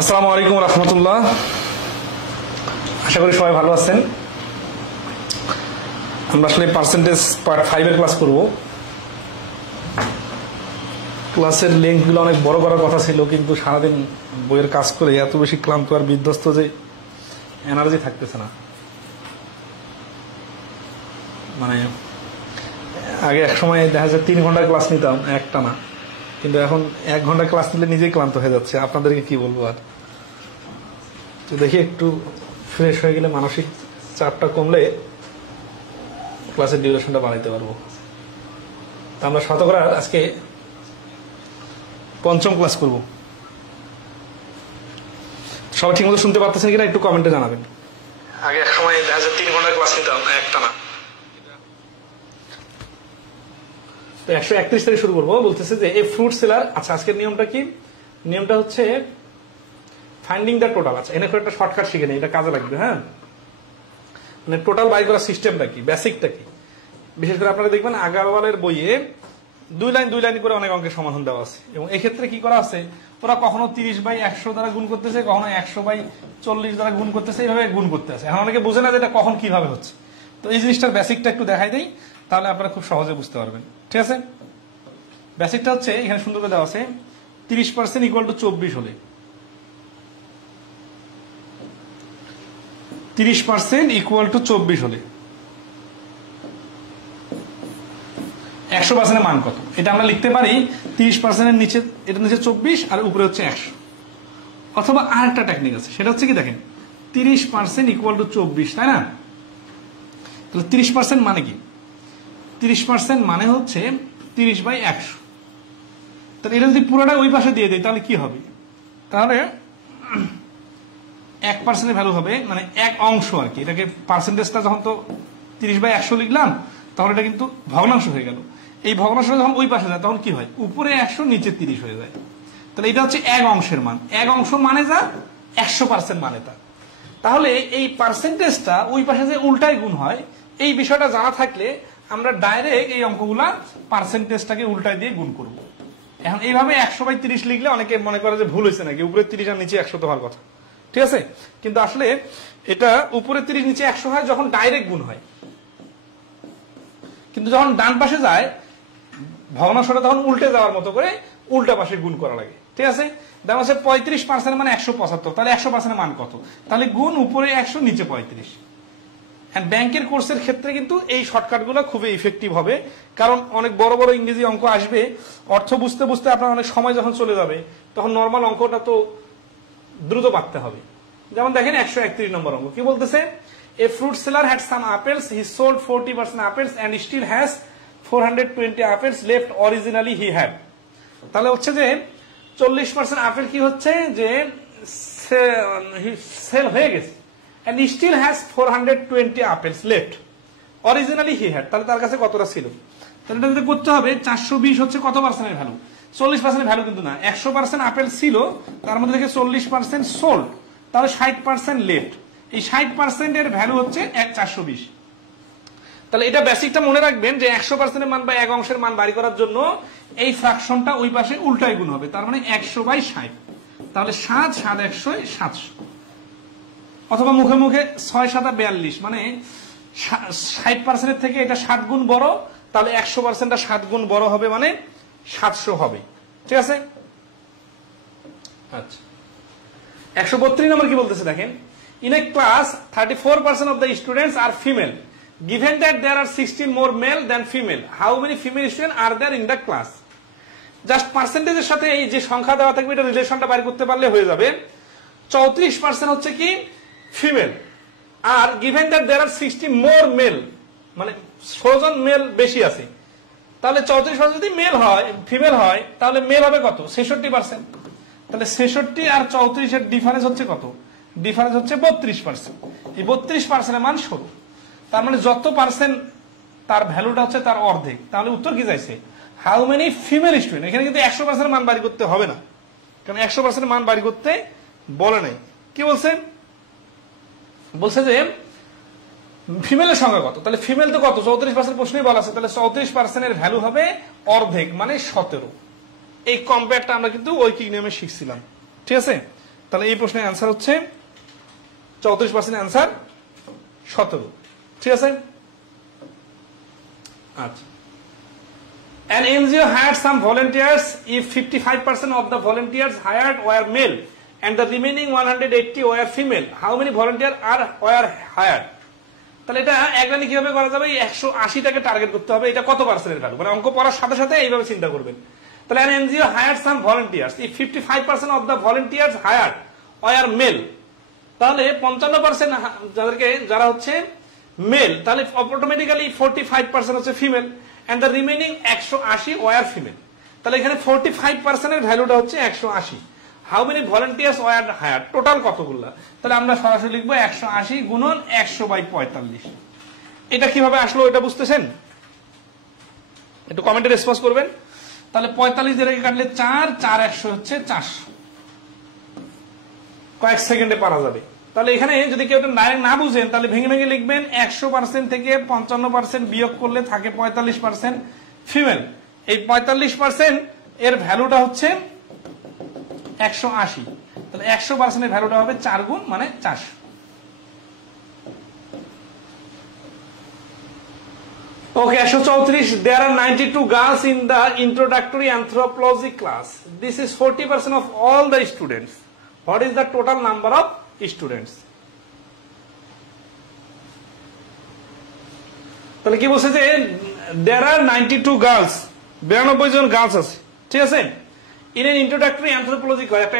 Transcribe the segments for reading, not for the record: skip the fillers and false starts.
আসসালামু আলাইকুম রাহমাতুল্লাহ। আশা করি সবাই ভালো আছেন। আমরা আসলে পার্সেন্টেজ পার্ট 5 এর ক্লাস করব। ক্লাসের লিঙ্কগুলো অনেক বড় করার কথা ছিল, কিন্তু সারাদিন বইয়ের কাজ করে এত বেশি ক্লান্ত আর বিধ্বস্ত যে এনার্জি থাকতেছে না। মানে আগে এক সময় দেখা যায় 3 ঘন্টা ক্লাস নিতাম একটা না, কিন্তু এখন 1 ঘন্টা ক্লাস নিলে নিজেই ক্লান্ত হয়ে যাচ্ছে। আপনাদেরকে কি বলবো আর। তো দেখি একটু ফ্রেশ হয়ে গেলে, মানসিক চাপটা কমলে ক্লাসের ডিউরেশনটা বাড়াইতে পারবো। তা আমরা শতকরা আজকে 5ম ক্লাস করব। সবাই ঠিক মতো শুনতে পারতেছেন কিনা একটু কমেন্টে জানাবেন। আগে এক সময় দেখা যায় 3 ঘন্টা ক্লাস নিতাম একটা না। 131 থেকে শুরু করবো। বলতেছে যে এই ফ্রুট সেলার, আচ্ছা আজকের নিয়মটা কি? নিয়মটা হচ্ছে ফাইন্ডিং দ্য টোটাল। আচ্ছা এনে করে একটা শর্টকাট শিখে নেই, এটা কাজে লাগবে। হ্যাঁ, মানে টোটাল বাই করার সিস্টেমটা কি, বেসিকটা কি। বিশেষ করে আপনারা দেখবেন আগারওয়ালের বইয়ে 2 লাইন করে অনেক অঙ্কের সমাধান দেওয়া আছে, এবং এক্ষেত্রে কি করা আছে, ওরা কখনো 30/100 দ্বারা গুণ করতেছে, কখনো 100/40 দ্বারা গুণ করতেছে, এইভাবে গুণ করতে আছে। এখন অনেকে বুঝে না যে এটা কখন কিভাবে হচ্ছে। তো এই জিনিসটার বেসিকটা একটু দেখাই দেই, তাহলে আপনারা খুব সহজে বুঝতে পারবেন। ঠিক আছে, বেসিকটা হচ্ছে এখানে সুন্দর করে দেওয়া আছে 30% = 24 হলে, 30% = 24 হলে 100% মান কত? এটা আমরা লিখতে পারি 30% এর নিচে, এটা নিচে 24 আর উপরে হচ্ছে 100। অথবা আরেকটা টেকনিক আছে, সেটা হচ্ছে কি দেখেন, 30% = 24, তাই না? তাহলে 30% মানে কি? 30% মানে হচ্ছে 30/100। তাহলে এটা যদি পুরোটা ওই পাশে দিয়ে দেয় তাহলে কি হবে? তাহলে 1% ভ্যালু হবে, মানে 1 অংশ আর কি। এটাকে পার্সেন্টেজটা যখন তো 30/100 লিখলাম, তখন এটা কিন্তু ভগ্নাংশ হয়ে গেল। এই ভগ্নাংশ যখন ওই পাশে যায় তখন কি হয়? উপরে 100 নিচে 30 হয়ে যায়। তাহলে এটা হচ্ছে 1 অংশের মান। 1 অংশ মানে যা, 100% মানে তা। তাহলে এই পার্সেন্টেজটা ওই পাশে যে উল্টায় গুণ হয়, এই বিষয়টা জানা থাকলে আমরা ডাইরেক্ট এই অঙ্কগুলা পার্সেন্টেজটাকে উল্টায় দিয়ে গুণ করব। এখন এইভাবে 100/30 লিখলে অনেকে মনে করে যে ভুল হয়েছে নাকি, উপরে 30 আর নিচে 100 তো হওয়ার কথা। ঠিক আছে, কিন্তু আসলে এটা উপরে 30 নিচে 100 হয় যখন ডাইরেক্ট গুণ হয়, কিন্তু যখন ডান পাশে যায় ভগ্নাংশটা তখন উল্টে যাওয়ার মতো করে উল্টা পাশে গুণ করা লাগে। ঠিক আছে, যেমন হচ্ছে 35% মানে 175, তাহলে 100% মান কত? তাহলে গুণ উপরে 100 নিচে 35। ব্যাংকের কোর্সের ক্ষেত্রে কিন্তু এই শর্টকাটগুলো খুবই ইফেক্টিভ হবে, কারণ অনেক বড় বড় ইংরেজি অঙ্ক আসবে, অর্থ বুঝতে বুঝতে আপনার অনেক সময় যখন চলে যাবে, তখন নর্মাল অঙ্কটা তো দ্রুত পারতে হবে। যেমন দেখেন 131 নম্বর অঙ্ক কি বলতেছে, a fruit seller had some apples, he sold 40% apples and still has 420 apples left originally he had. তাহলে হচ্ছে যে 40% আপেল কি হচ্ছে যে সেল হয়ে গেছে, and he still has 420 apples left originally he had। তাহলে তার কাছে কতটা ছিল? তাহলে এটা যদি করতে হবে 420 হচ্ছে কত পার্সেন্টের ভ্যালু? 40% ভ্যালু কিন্তু না, 100% আপেল ছিল, তার মধ্যে থেকে 40% সোল্ড, তাহলে 60% লেফট। এই 60% এর ভ্যালু হচ্ছে 420। তাহলে এটা বেসিকটা মনে রাখবেন যে 100% এর মান বা 1 অংশের মান বাড়ি করার জন্য এই ফ্র্যাকশনটা ওই পাশে উল্টায় গুণ হবে, তার মানে 100/60। তাহলে 7 7 100 700, অথবা মুখে মুখে 6 7 42, মানে 60% এর থেকে এটা 7 গুণ বড়, তাহলে 100%টা 7 গুণ বড় হবে, মানে 700 হবে। ঠিক আছে, আচ্ছা 132 নম্বর কি বলতেছে দেখেন, in a class 34% of the students are female, given that there are 16 more male than female, how many female students are there in the class? Just পার্সেন্টেজের সাথে এই যে সংখ্যা দেওয়া থাকবে, এটা রিলেশনটা বাইর করতে পারলে হয়ে যাবে। 34% হচ্ছে কি ফিমেল, আর given that there are 60 more male, মানে 16 জন মেল বেশি আছে, তাহলে 34% যদি মেল হয়, ফিমেল হয়, তাহলে মেল হবে কত? 66%। তাহলে 66 আর 34 এর ডিফারেন্স হচ্ছে কত? ডিফারেন্স হচ্ছে 32%। এই 32% এর মান 16, তার মানে যত পার্সেন্ট তার ভ্যালুটা হচ্ছে তার অর্ধেক। তাহলে উত্তর কি চাইছে? How many female student. এখানে কিন্তু 100% মান বাড়ি করতে হবে না, কারণ 100% মান বাড়ি করতে বলে নাই। কি বলছে? বলছে যে ফিমেলের সংখ্যা কত। তাহলে ফিমেল তো কত? 34% প্রশ্নেই বলা আছে, তাহলে 34% এর ভ্যালু হবে অর্ধেক, মানে 17। এই কম্পেয়ারটা আমরা কিন্তু ঐকিক নিয়মে শিখছিলাম। ঠিক আছে, তাহলে এই প্রশ্নের অ্যান্সার হচ্ছে 34% অ্যান্সার 17। ঠিক আছে, আচ্ছা। An NGO hired some volunteers. If 55% of the volunteers hired were male and the remaining 180 were female, how many volunteers were hired? তাহলে এটা একবারে কিভাবে করা যাবে? 180 টাকে টার্গেট করতে হবে। এটা কত পার্সেন্টের ভ্যালু, মানে অঙ্ক পড়ার সাথে সাথে এইভাবে চিন্তা করবেন। তাহলে an NGO hired some volunteers. If 55% of the volunteers hired were male, তাহলে 55% যারা হচ্ছে মেল, তাহলে অটোমেটিক্যালি 45% হচ্ছে female, and the remaining 180 were female. তাহলে এখানে 45% এর ভ্যালুটা হচ্ছে 180। How many volunteers were hired, total কতগুলা? তাহলে আমরা সরাসরি লিখবো 180 গুণন 100/45। এটা কিভাবে আসলো এটা বুঝতেছেন? একটু কমেন্টে রেসপন্স করবেন। তাহলে 45 দিয়ে কাটলে 4 100 হচ্ছে 400, কয়েক সেকেন্ডে পারা যাবে। তাহলে এখানে যদি কেউ ডাইরেক্ট না বুঝেন তাহলে ভেঙে ভেঙে লিখবেন 100% থেকে 55% বিয়োগ করলে থাকে 45% ফিমেল। এই 45% এর ভ্যালুটা হচ্ছে 180। তাহলে 100% এর ভ্যালুটা হবে 4 গুণ মানে 400। Okay, 134. There are 92 girls in the introductory anthropology class. This is 40% of all the students. What is the total number of students? তাহলে কি বলছে যে there are 92 girls, 92 John girls আছে। ঠিক আছে, in an introductory anthropology class, একটা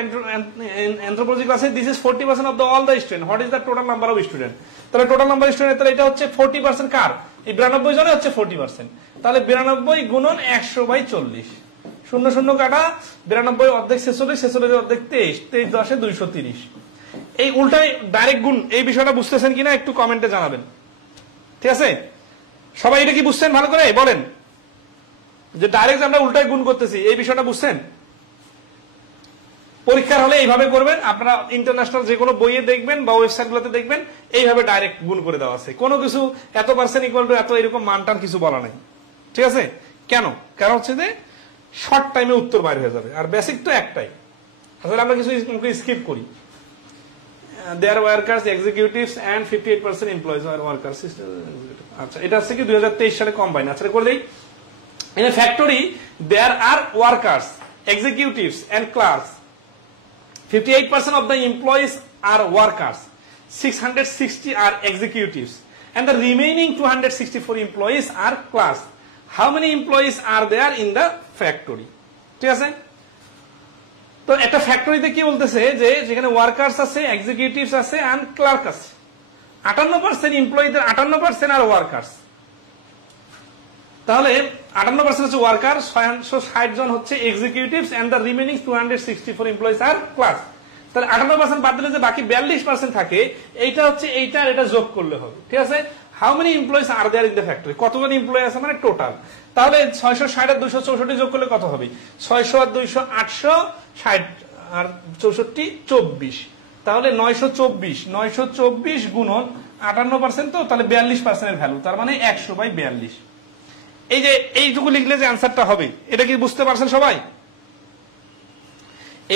anthropology class, this is 40% of all the students. What is the total number of students? তাহলে total number of student, তাহলে এটা হচ্ছে 40% কার? এই 92 জনে হচ্ছে 40%। তাহলে 92 গুণন 100/40, 0 0 কাটা, 92 অর্ধেক 46, 46 অর্ধেক 23, 23 10 230। এই উল্টাই ডাইরেক্ট গুণ, এই বিষয়টা বুঝতেছেন কিনা একটু কমেন্টে জানাবেন। ঠিক আছে, সবাই এটা কি বুঝছেন ভালো করে বলেন, যে ডাইরেক্ট আমরা উল্টাই গুণ করতেছি, এই বিষয়টা বুঝছেন? পরীক্ষার হলে এইভাবে করবেন, আপনারা ইন্টারন্যাশনাল যে কোনো বইয়ে দেখবেন বা ওয়েবসাইট গুলোতে দেখবেন এইভাবে ডাইরেক্ট গুণ করে দেওয়া আছে। কোনো কিছু এত পার্সেন্ট ইকুয়াল টু এত এরকম মানটান কিছু বলা নাই। ঠিক আছে, কেন? কারণ হচ্ছে যে শর্ট টাইমে উত্তর বাইর হয়ে যাবে, আর বেসিক তো একটাই। আসলে আমরা কিছু স্কিপ করি। There workers, executives and 58% employees আর ওয়ার্কার্স। আচ্ছা, এটা হচ্ছে কি 2023 সালে কম্বাইন। আচ্ছা, করে দেই। In a factory there are workers, executives and clerks. 58% of the employees are workers, 660 are executives, and the remaining 264 employees are clerks. How many employees are there in the factory? ঠিক আছে, তো একটা ফ্যাক্টরিতে কি বলতেছে যে যেখানে ওয়ার্কার্স আছে, এক্সিকিউটিভস আছে এন্ড ক্লার্ক আছে। 58% এমপ্লয়িদের 58% আর ওয়ার্কার্স। তাহলে 58% হচ্ছে ওয়ার্কার, 660 জন হচ্ছে executives, and the remaining 264 employees are clerk. তাহলে 58% বাদ দিলে যে বাকি 42% থাকে, এইটা হচ্ছে এইটা আর এটা যোগ করলে হবে। ঠিক আছে, how many employees are there in the factory, কতজন এমপ্লয়ি আছে মানে টোটাল। তাহলে 660 আর 264 যোগ করলে কত হবে? 600 আর 200 860 আর 64 24। তাহলে 924 গুণন 58% তো, তাহলে 42% এর ভ্যালু, তার মানে 100/42। এই যে এইটুকু লিখলে যে আনসারটা হবে, এটা কি বুঝতে পারছেন সবাই?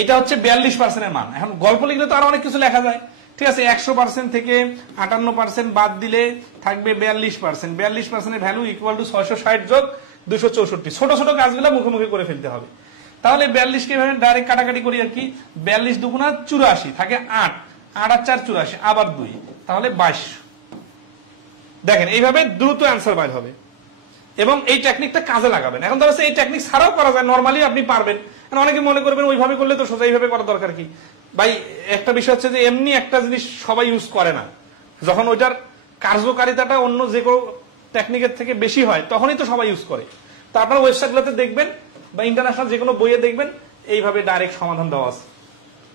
এটা হচ্ছে 42% এর মান। এখন গল্প লিখলে তো আরো অনেক কিছু লেখা যায়। ঠিক আছে, 100% থেকে 58% বাদ দিলে থাকবে 42%। 42% এর ভ্যালু ইকুয়াল টু 660 যোগ 264। ছোট ছোট কাজগুলো মুখোমুখি করে ফেলতে হবে। তাহলে 42 কে ডাইরেক্ট কাটাকাটি করি আর কি। 42 দুগুণা 84 থাকে 8, 8 আর 4 84, আবার 2, তাহলে 22। দেখেন এইভাবে দ্রুত অ্যান্সার বাইর হবে এবং এই টেকনিকটা কাজে লাগাবেন। এখন ধরো এই টেকনিক ছাড়াও করা যায়, নরমালি আপনি পারবেন। অনেকে মনে করবেন ওইভাবে করলে তো সোজা, এইভাবে করা দরকার কি ভাই? একটা বিষয় হচ্ছে যে এমনি একটা জিনিস সবাই ইউজ করে না, যখন ওইটার কার্যকারিতাটা অন্য যে কোনো টেকনিকের থেকে বেশি হয় তখনই তো সবাই ইউজ করে। তো আপনারা ওয়েবসাইটগুলোতে দেখবেন বা ইন্টারন্যাশনাল যে কোনো বইয়ে দেখবেন এইভাবে ডাইরেক্ট সমাধান দেওয়া আছে।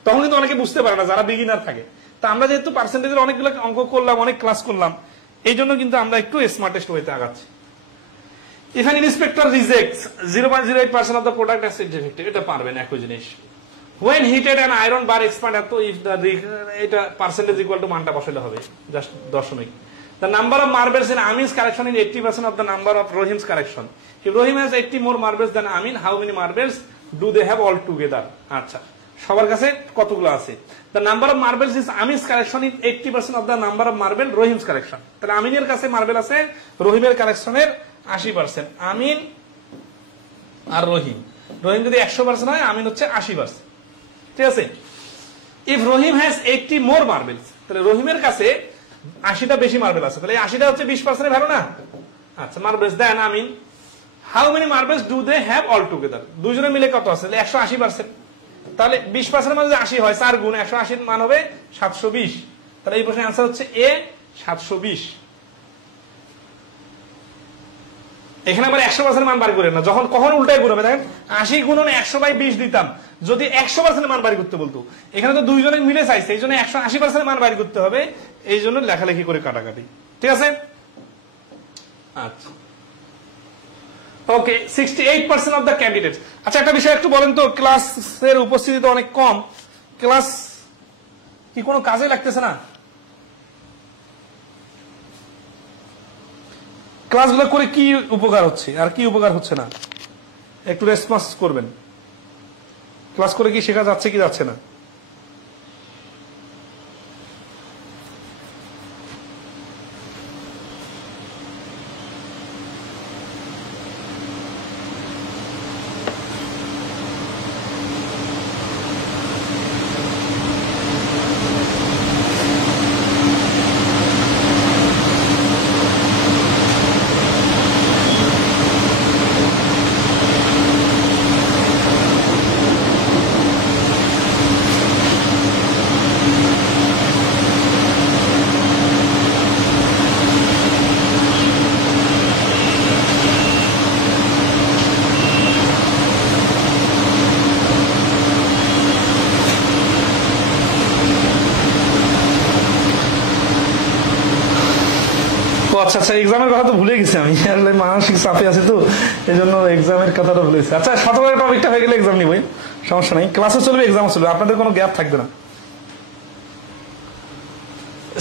তখন কিন্তু অনেকে বুঝতে পারে না যারা বিগিনার থাকে। তা আমরা যেহেতু পার্সেন্টেজের অনেকগুলো অঙ্ক করলাম, অনেক ক্লাস করলাম, এই জন্য কিন্তু আমরা একটু স্মার্টেস্ট ওয়েতে আগাচ্ছি। If an inspector rejects 0.08% of the product as defective, এটা পারবেন একই জিনিস। When heated an iron bar expand এত, if the এটা percentage equal to মানটা বসাইলে হবে জাস্ট দশমিক। The number of marbles in Amin's collection is 80% of the number of Rohim's collection. If Rohim has 80 more marbles than Amin, how many marbles do they have all together? আচ্ছা, সবার কাছে কতগুলো আছে। The number of marbles is Amin's collection is 80% of the number of marble Rahim's collection. তাহলে আমিনের কাছে marble আছে রহিমের কালেকশনের 80%। আমিন আর রহিম, রহিম যদি 100% হয় আমিন হচ্ছে 80%, ঠিক আছে। If Rahim has 80 more marbles, তাহলে রহিমের কাছে 80টা বেশি মার্বেল আছে, তাহলে 80টা হচ্ছে 20% ভ্যালু না। আচ্ছা, marbles then Amin, how many marbles do they have all together, দুজনে মিলে কত আছে, 180%। তাহলে 20% মানে 80 হয়, 4 গুণ 180 মান হবে 720। তাহলে এই প্রশ্নের আনসার হচ্ছে এ 720। এখানে আবার 100% মান বাড়ি করে না, যখন কখন উল্টাই ঘুরাবে দেখেন, 80 গুণন 100/20 দিতাম যদি 100% মান বাড়ি করতে বলতো। এখানে তো দুইজনে মিলে চাইছে, এই জন্য 180% মান বাড়ি করতে হবে, এই জন্য লেখালেখি করে কাটাকাটি, ঠিক আছে। আচ্ছা ওকে, 68% অফ দ্য ক্যান্ডিডেটস। আচ্ছা একটা বিষয় একটু বলেন তো, ক্লাসের উপস্থিতি তো অনেক কম, ক্লাস কি কোনো কাজে লাগতেছে না? ক্লাসগুলো করে কি উপকার হচ্ছে আর কি উপকার হচ্ছে না, একটু রেসপন্স করবেন। ক্লাস করে কি শেখা যাচ্ছে কি যাচ্ছে না? আচ্ছা আচ্ছা, এক্সামের কথা তো ভুলে গেছি আমি, আসলে মানসিক চাপে আছি তো এই জন্য এক্সামের কথাটা ভুলে গেছি। আচ্ছা 17 টপিকটা হয়ে গেলে এক্সাম নিবই, সমস্যা নাই, ক্লাসও চলবে এক্সামও চলবে, আপনাদের কোনো গ্যাপ থাকবে না।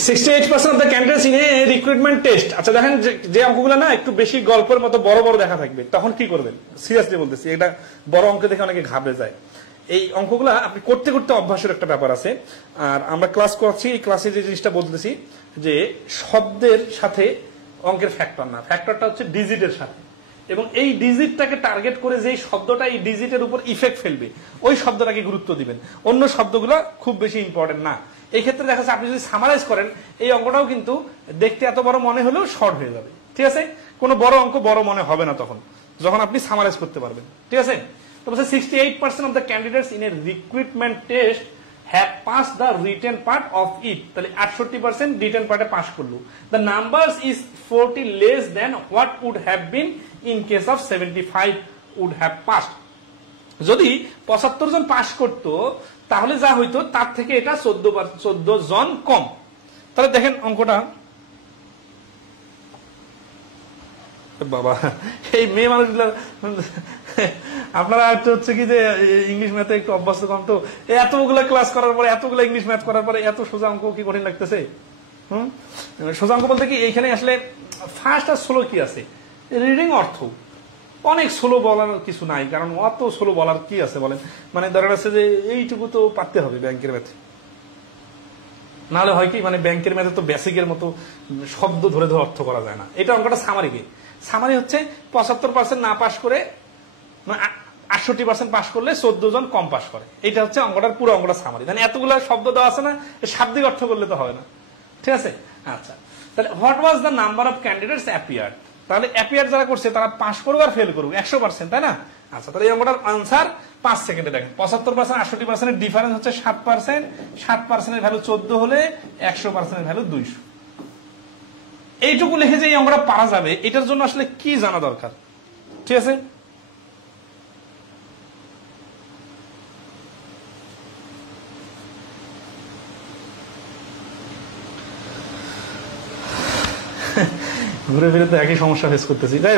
68% of the candidates in a recruitment test. আচ্ছা দেখেন, যে অঙ্কগুলো না একটু বেশি গল্পের মতো বড় বড় দেখা থাকবে, তখন কি করবেন, সিরিয়াসলি বলতেছি, এটা বড় অঙ্ক দেখে অনেকে ঘাবড়ে যায়। এই অঙ্কগুলা আপনি করতে করতে অভ্যাসের একটা ব্যাপার আছে। আর আমরা ক্লাস করছি, এই ক্লাসে যে জিনিসটা বলতেছি যে শব্দের সাথে অঙ্কের ফ্যাক্টর না, ফ্যাক্টরটা হচ্ছে ডিজিটের সাথে, এবং এই ডিজিটটাকে টার্গেট করে যেই শব্দটা এই ডিজিটের উপর ইফেক্ট ফেলবে ওই শব্দটাকে গুরুত্ব দিবেন, অন্য শব্দগুলো খুব বেশি ইম্পর্টেন্ট না। এই ক্ষেত্রে দেখা যাচ্ছে আপনি যদি সামারাইজ করেন এই অঙ্কটাও কিন্তু দেখতে এত বড় মনে হলেও শর্ট হয়ে যাবে, ঠিক আছে। কোনো বড় অঙ্ক বড় মনে হবে না তখন, যখন আপনি সামারাইজ করতে পারবেন, ঠিক আছে। তো 68% of the candidates in a recruitment test have passed the written part of it, তাহলে 68% রিটেন পার্টে পাস করলো। The numbers is 40 less than what would have been in case of 75 would have passed। যদি 75 জন pass করতো তাহলে যা হইতো তার থেকে এটা 14 জন কম। তাহলে দেখেন অঙ্কটা, বাবা এই মেয়ে মানুষগুলো আপনারা হচ্ছে কি যে ইংলিশ ম্যাথে একটু অভ্যস্ত কম, তো এতগুলো ক্লাস করার পরে এতগুলো ইংলিশ ম্যাথ করার পরে এত সোজা অঙ্ক কি কঠিন লাগতেছে। সোজা অঙ্ক বলতে কি এইখানে আসলে ফার্স্ট আর স্লো কি আছে, রিডিং অর্থ, অনেক স্লো বলার কিছু নাই, কারণ অত স্লো বলার কি আছে বলেন, মানে দরকার আছে যে এইটুকু তো পারতে হবে ব্যাংকের ম্যাথে, নাহলে হয় কি মানে ব্যাংকের ম্যাথে তো বেসিকের মতো শব্দ ধরে ধরে অর্থ করা যায় না। এটা অঙ্কটা সামারিকে, সামারি হচ্ছে 75% না পাস করে 68% পাস করলে 14 জন কম পাস করে, এটা হচ্ছে অঙ্কটার পুরো অঙ্কটা সামারি। মানে এতগুলো শব্দ দেওয়া আছে না, শাব্দিক অর্থ করলে তো হবে না, ঠিক আছে। আচ্ছা তাহলে what was the number of candidates appeared, তাহলে অ্যাপিয়ার যারা করছে তারা পাস করবে আর ফেল করবে 100%, তাই না। আচ্ছা তাহলে এই অঙ্কটার আনসার 5 সেকেন্ডে দেখেন, 75% 68% ডিফারেন্স হচ্ছে 7%, 7% এর ভ্যালু 14 হলে 100% এর ভ্যালু 200। এইটুকু লিখে যে এই অঙ্কটা পারা যাবে, এটার জন্য আসলে কি জানা দরকার, ঠিক আছে। ঘুরে ফিরে তো একই সমস্যা ফেস করতেছি, তাই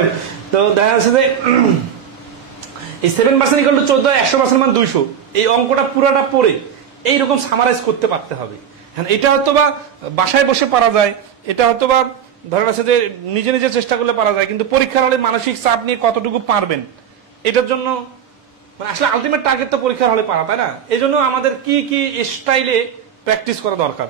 তো দেখা যাচ্ছে যে এই 7% ইকুয়াল টু 14, 100% মান 200, এই অঙ্কটা পুরাটা পড়ে এইরকম সামারাইজ করতে পারতে হবে। হ্যাঁ এটা হয়তো বা বাসায় বসে পারা যায়, এটা হয়তো বা ধরে আছে যে নিজে নিজে চেষ্টা করলে পারা যায়, কিন্তু পরীক্ষার হলে মানসিক চাপ নিয়ে কতটুকু পারবেন এটার জন্য মানে আসলে আলটিমেট টার্গেট তো পরীক্ষার হলে পারা, তাই না? এই জন্য আমাদের কি কি স্টাইলে প্র্যাকটিস করা দরকার,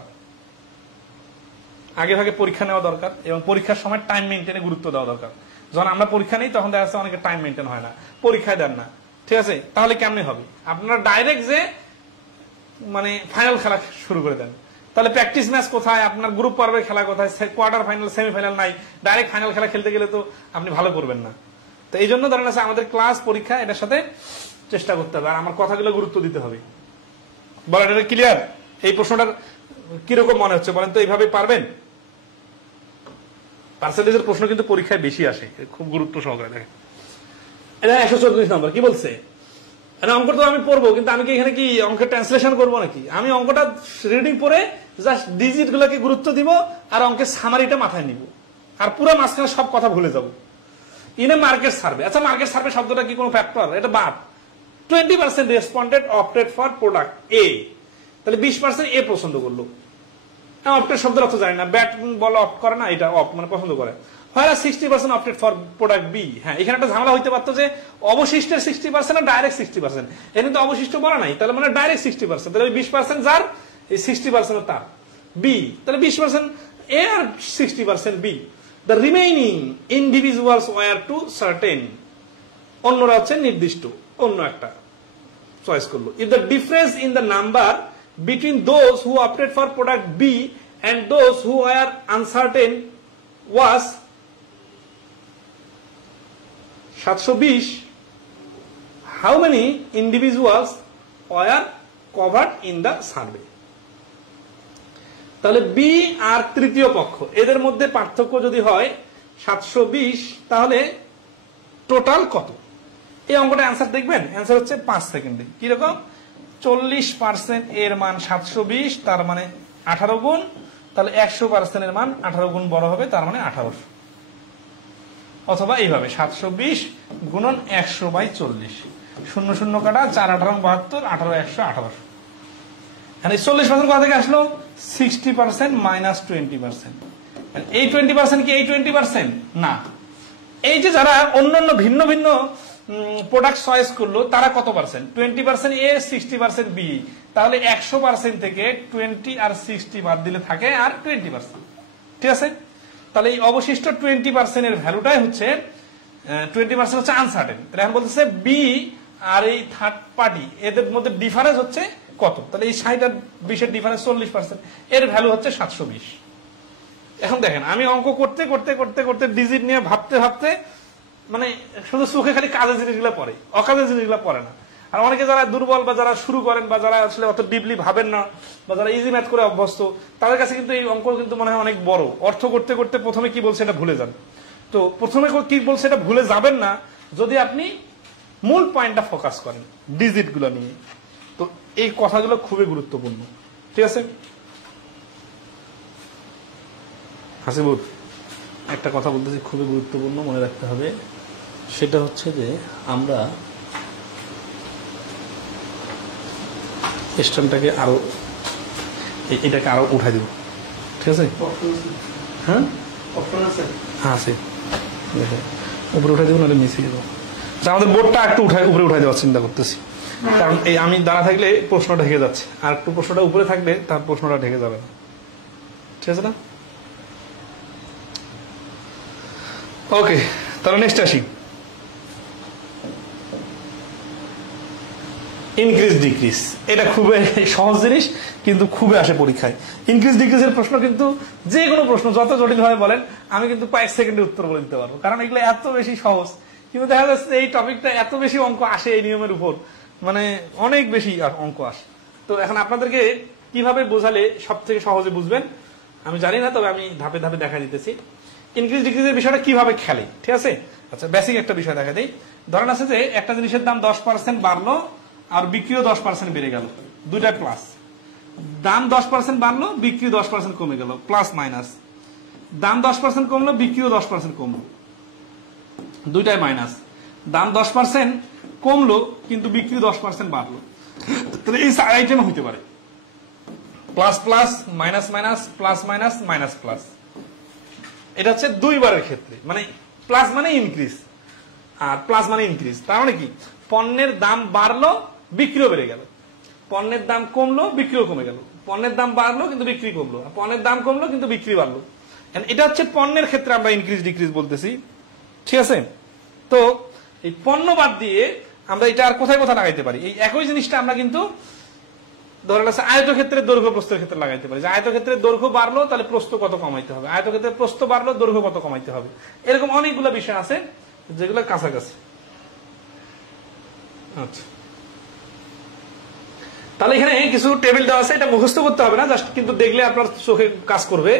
আগে ভাগে পরীক্ষা নেওয়া দরকার এবং পরীক্ষার সময় টাইম মেনটেনে গুরুত্ব দেওয়া দরকার। যখন আমরা পরীক্ষা নেই তখন দেখা যাচ্ছে অনেকে টাইম মেনটেন হয় না, পরীক্ষায় দেন না, ঠিক আছে? তাহলে কেমনে হবে? আপনারা ডাইরেক্ট যে মানে ফাইনাল খেলা শুরু করে দেন, তাহলে প্র্যাকটিস ম্যাচ কোথায়, আপনার গ্রুপ পর্বের খেলা কোথায়, কোয়ার্টার ফাইনাল সেমিফাইনাল নাই, ডাইরেক্ট ফাইনাল খেলা খেলতে গেলে তো আপনি ভালো করবেন না। তো এই জন্য ধরেন আছে আমাদের ক্লাস পরীক্ষা এটার সাথে চেষ্টা করতে হবে, আর আমার কথাগুলো গুরুত্ব দিতে হবে। বলেন এটা ক্লিয়ার? এই প্রশ্নটার কিরকম মনে হচ্ছে বলেন তো? এইভাবে পারবেন? পার্সেন্টেজের প্রশ্ন কিন্তু পরীক্ষায় বেশি আসে, খুব গুরুত্ব সহকারে দেখেন। এটা 144 নম্বর কি বলছে? অঙ্ক তো আমি পড়বো, কিন্তু আমি কি এখানে কি অঙ্কের ট্রান্সলেশন করবো নাকি? আমি অঙ্কটা রিডিং পড়ে জাস্ট ডিজিট গুলোকে গুরুত্ব দিব আর অঙ্কের সামারিটা মাথায় নিব, আর পুরো মাঝখানে সব কথা ভুলে যাব। ইনে মার্কেট সার্ভে, আচ্ছা মার্কেট সার্ভে শব্দটা কি কোনো ফ্যাক্টর? এটা বাদ। 20% রেসপন্ডেড অপটেড ফর প্রোডাক্ট এ, তাহলে 20% এ পছন্দ করলো। অপটেড শব্দের অর্থ জানি না, ব্যাট বল অপ্ট করে না, এটা অপ্ট মানে পছন্দ করে। হয় 60% অপটেড ফর প্রোডাক্ট বি। হ্যাঁ, এখানে একটা ঝামেলা হইতে পারতো যে অবশিষ্টের 60% আর ডাইরেক্ট 60%, এখানে তো অবশিষ্ট বলা নাই, তাহলে মানে ডাইরেক্ট 60%, তাহলে 20% যার, এই 60% তার বি, তাহলে 20% এ আর 60% B. The remaining individuals were to certain, অন্যরা হচ্ছে নির্দিষ্ট, অন্য একটা চয়েস করলো। If the difference in the number between those who opted for product B and those who were uncertain was 720, how many individuals were covered in the survey? তাহলে B আর তৃতীয় পক্ষ এদের মধ্যে পার্থক্য যদি হয় 720, তাহলে টোটাল কত? এই অঙ্কটা অ্যান্সার দেখবেন, অ্যান্সার হচ্ছে 5 সেকেন্ডে। কিরকম? 40% এর মান 720, তার মানে 18 গুণ, তাহলে 100% এর মান 18 গুণ বড় হবে, তার মানে 1800। অথবা এইভাবে 720 গুণন 100/40, 0 0 কাটা, 4 18 72, 18 100 1800। এই 40% কোথা থেকে আসলো? 60% মাইনাস 20%। এই 20% কি এই 20% না, এই যে যারা অন্যান্য ভিন্ন ভিন্ন প্রোডাক্ট চয়েস করলো তারা কত পার্সেন্ট? 20% এ, 60% বি, তাহলে 100% থেকে 20 আর 60 বাদ দিলে থাকে আর 20%, ঠিক আছে? তাহলে এই অবশিষ্ট 20% এর ভ্যালুটাই হচ্ছে 20% হচ্ছে আনসার্টেন। তাহলে এখন বলতেছে বি আর এই থার্ড পার্টি এদের মধ্যে ডিফারেন্স হচ্ছে কত? তাহলে এই 60 আর 20 এর ডিফারেন্স 40%, এর ভ্যালু হচ্ছে 720। এখন দেখেন আমি অঙ্ক করতে করতে করতে করতে ডিজিট নিয়ে ভাবতে ভাবতে মানে শুধু চোখে খালি কাজের জিনিসগুলো পড়ে, অকাজের জিনিসগুলো পড়ে না। আর অনেকে যারা দুর্বল বা যারা শুরু করেন বা যারা আসলে অত ডিপলি ভাবেন না বা যারা ইজি ম্যাথ করে অভ্যস্ত, তাদের কাছে কিন্তু এই অঙ্ক কিন্তু মনে হয় অনেক বড়। অর্থ করতে করতে প্রথমে কি বলছে এটা ভুলে যান। তো প্রথমে কি বলছে এটা ভুলে যাবেন না যদি আপনি মূল পয়েন্টটা ফোকাস করেন ডিজিট গুলো নিয়ে। তো এই কথাগুলো খুবই গুরুত্বপূর্ণ, ঠিক আছে? হাসিবুর একটা কথা বলতেছি খুবই গুরুত্বপূর্ণ, মনে রাখতে হবে। সেটা হচ্ছে যে আমরা স্ট্যান্ডটাকে আরো এটাকে আরো উঠাই দেব, ঠিক আছে? হ্যাঁ আছে, উপরে উঠাই দেবো, নাহলে মিশিয়ে দেবো। আমাদের বোর্ডটা একটু উপরে উঠাই দেওয়ার চিন্তা করতেছি, কারণ এই আমি দাঁড়া থাকলে প্রশ্নটা ঢেকে যাচ্ছে, আর একটু প্রশ্নটা উপরে থাকলে তার প্রশ্নটা ঢেকে যাবে না, ঠিক আছে না? ওকে, তাহলে নেক্সট আসি। ইনক্রিজ ডিক্রিজ, এটা খুবই সহজ জিনিস কিন্তু খুবই আসে পরীক্ষায়। ইনক্রিজ ডিক্রিজের প্রশ্ন কিন্তু যে কোনো প্রশ্ন যত জটিল ভাবে বলেন আমি কিন্তু কয়েক সেকেন্ডে উত্তর বলে দিতে পারবো, কারণ এগুলো এত বেশি সহজ। কিন্তু দেখা যাচ্ছে এই টপিকটা এত বেশি অঙ্ক আসে এই নিয়মের উপর, মানে অনেক বেশি অঙ্ক আসে। তো এখন আপনাদেরকে কিভাবে বোঝালে সব থেকে সহজে বুঝবেন আমি জানি না, তবে আমি ধাপে ধাপে দেখা দিতেছি ইনক্রিজ ডিক্রিজের বিষয়টা কিভাবে খেলে, ঠিক আছে? আচ্ছা, বেসিক একটা বিষয় দেখা দেই। ধরেন আছে যে একটা জিনিসের দাম 10% বাড়লো আর বিক্রিও 10% বেড়ে গেল, দুইটা প্লাস। দাম 10% বাড়লো, বিক্রি 10% কমে গেল, প্লাস মাইনাস। দাম 10% কমলো, বিক্রিও 10% কমলো, দুইটাই মাইনাস। দাম 10% কমলো কিন্তু বিক্রি 10% বাড়লো, তাহলে এই চার আইটেম হইতে পারে, plus plus, minus minus, plus minus, minus plus. এটা হচ্ছে দুইবারের ক্ষেত্রে, মানে প্লাস মানে ইনক্রিজ আর প্লাস মানে ইনক্রিজ। তার মানে কি পণ্যের দাম বাড়লো বিক্রিও বেড়ে গেল, পণ্যের দাম কমলো বিক্রিও কমে গেল, পণ্যের দাম বাড়লো কিন্তু বিক্রি কমলো, পণ্যের দাম কমলো কিন্তু বিক্রি বাড়লো। এটা হচ্ছে পণ্যের ক্ষেত্রে আমরা ইনক্রিজ ডিক্রিজ বলতেছি, ঠিক আছে। তো এই পণ্য বাদ দিয়ে আমরা এটা আর কোথায় কোথায় লাগাইতে পারি, এই একই জিনিসটা আমরা কিন্তু ধরে আছে আয়তক্ষেত্রের দৈর্ঘ্য প্রস্থের ক্ষেত্রে লাগাইতে পারি, যে আয়তক্ষেত্রের দৈর্ঘ্য বাড়লো তাহলে প্রস্থ কত কমাইতে হবে, আয়তক্ষেত্রের প্রস্থ বাড়লো দৈর্ঘ্য কত কমাইতে হবে, এরকম অনেকগুলো বিষয় আছে যেগুলো কাছাকাছি। আচ্ছা, তাহলে এখানে কিছু টেবিল দেওয়া আছে, এটা মুখস্থ করতে হবে না, জাস্ট কিন্তু দেখলে আপনার চোখে কাজ করবে।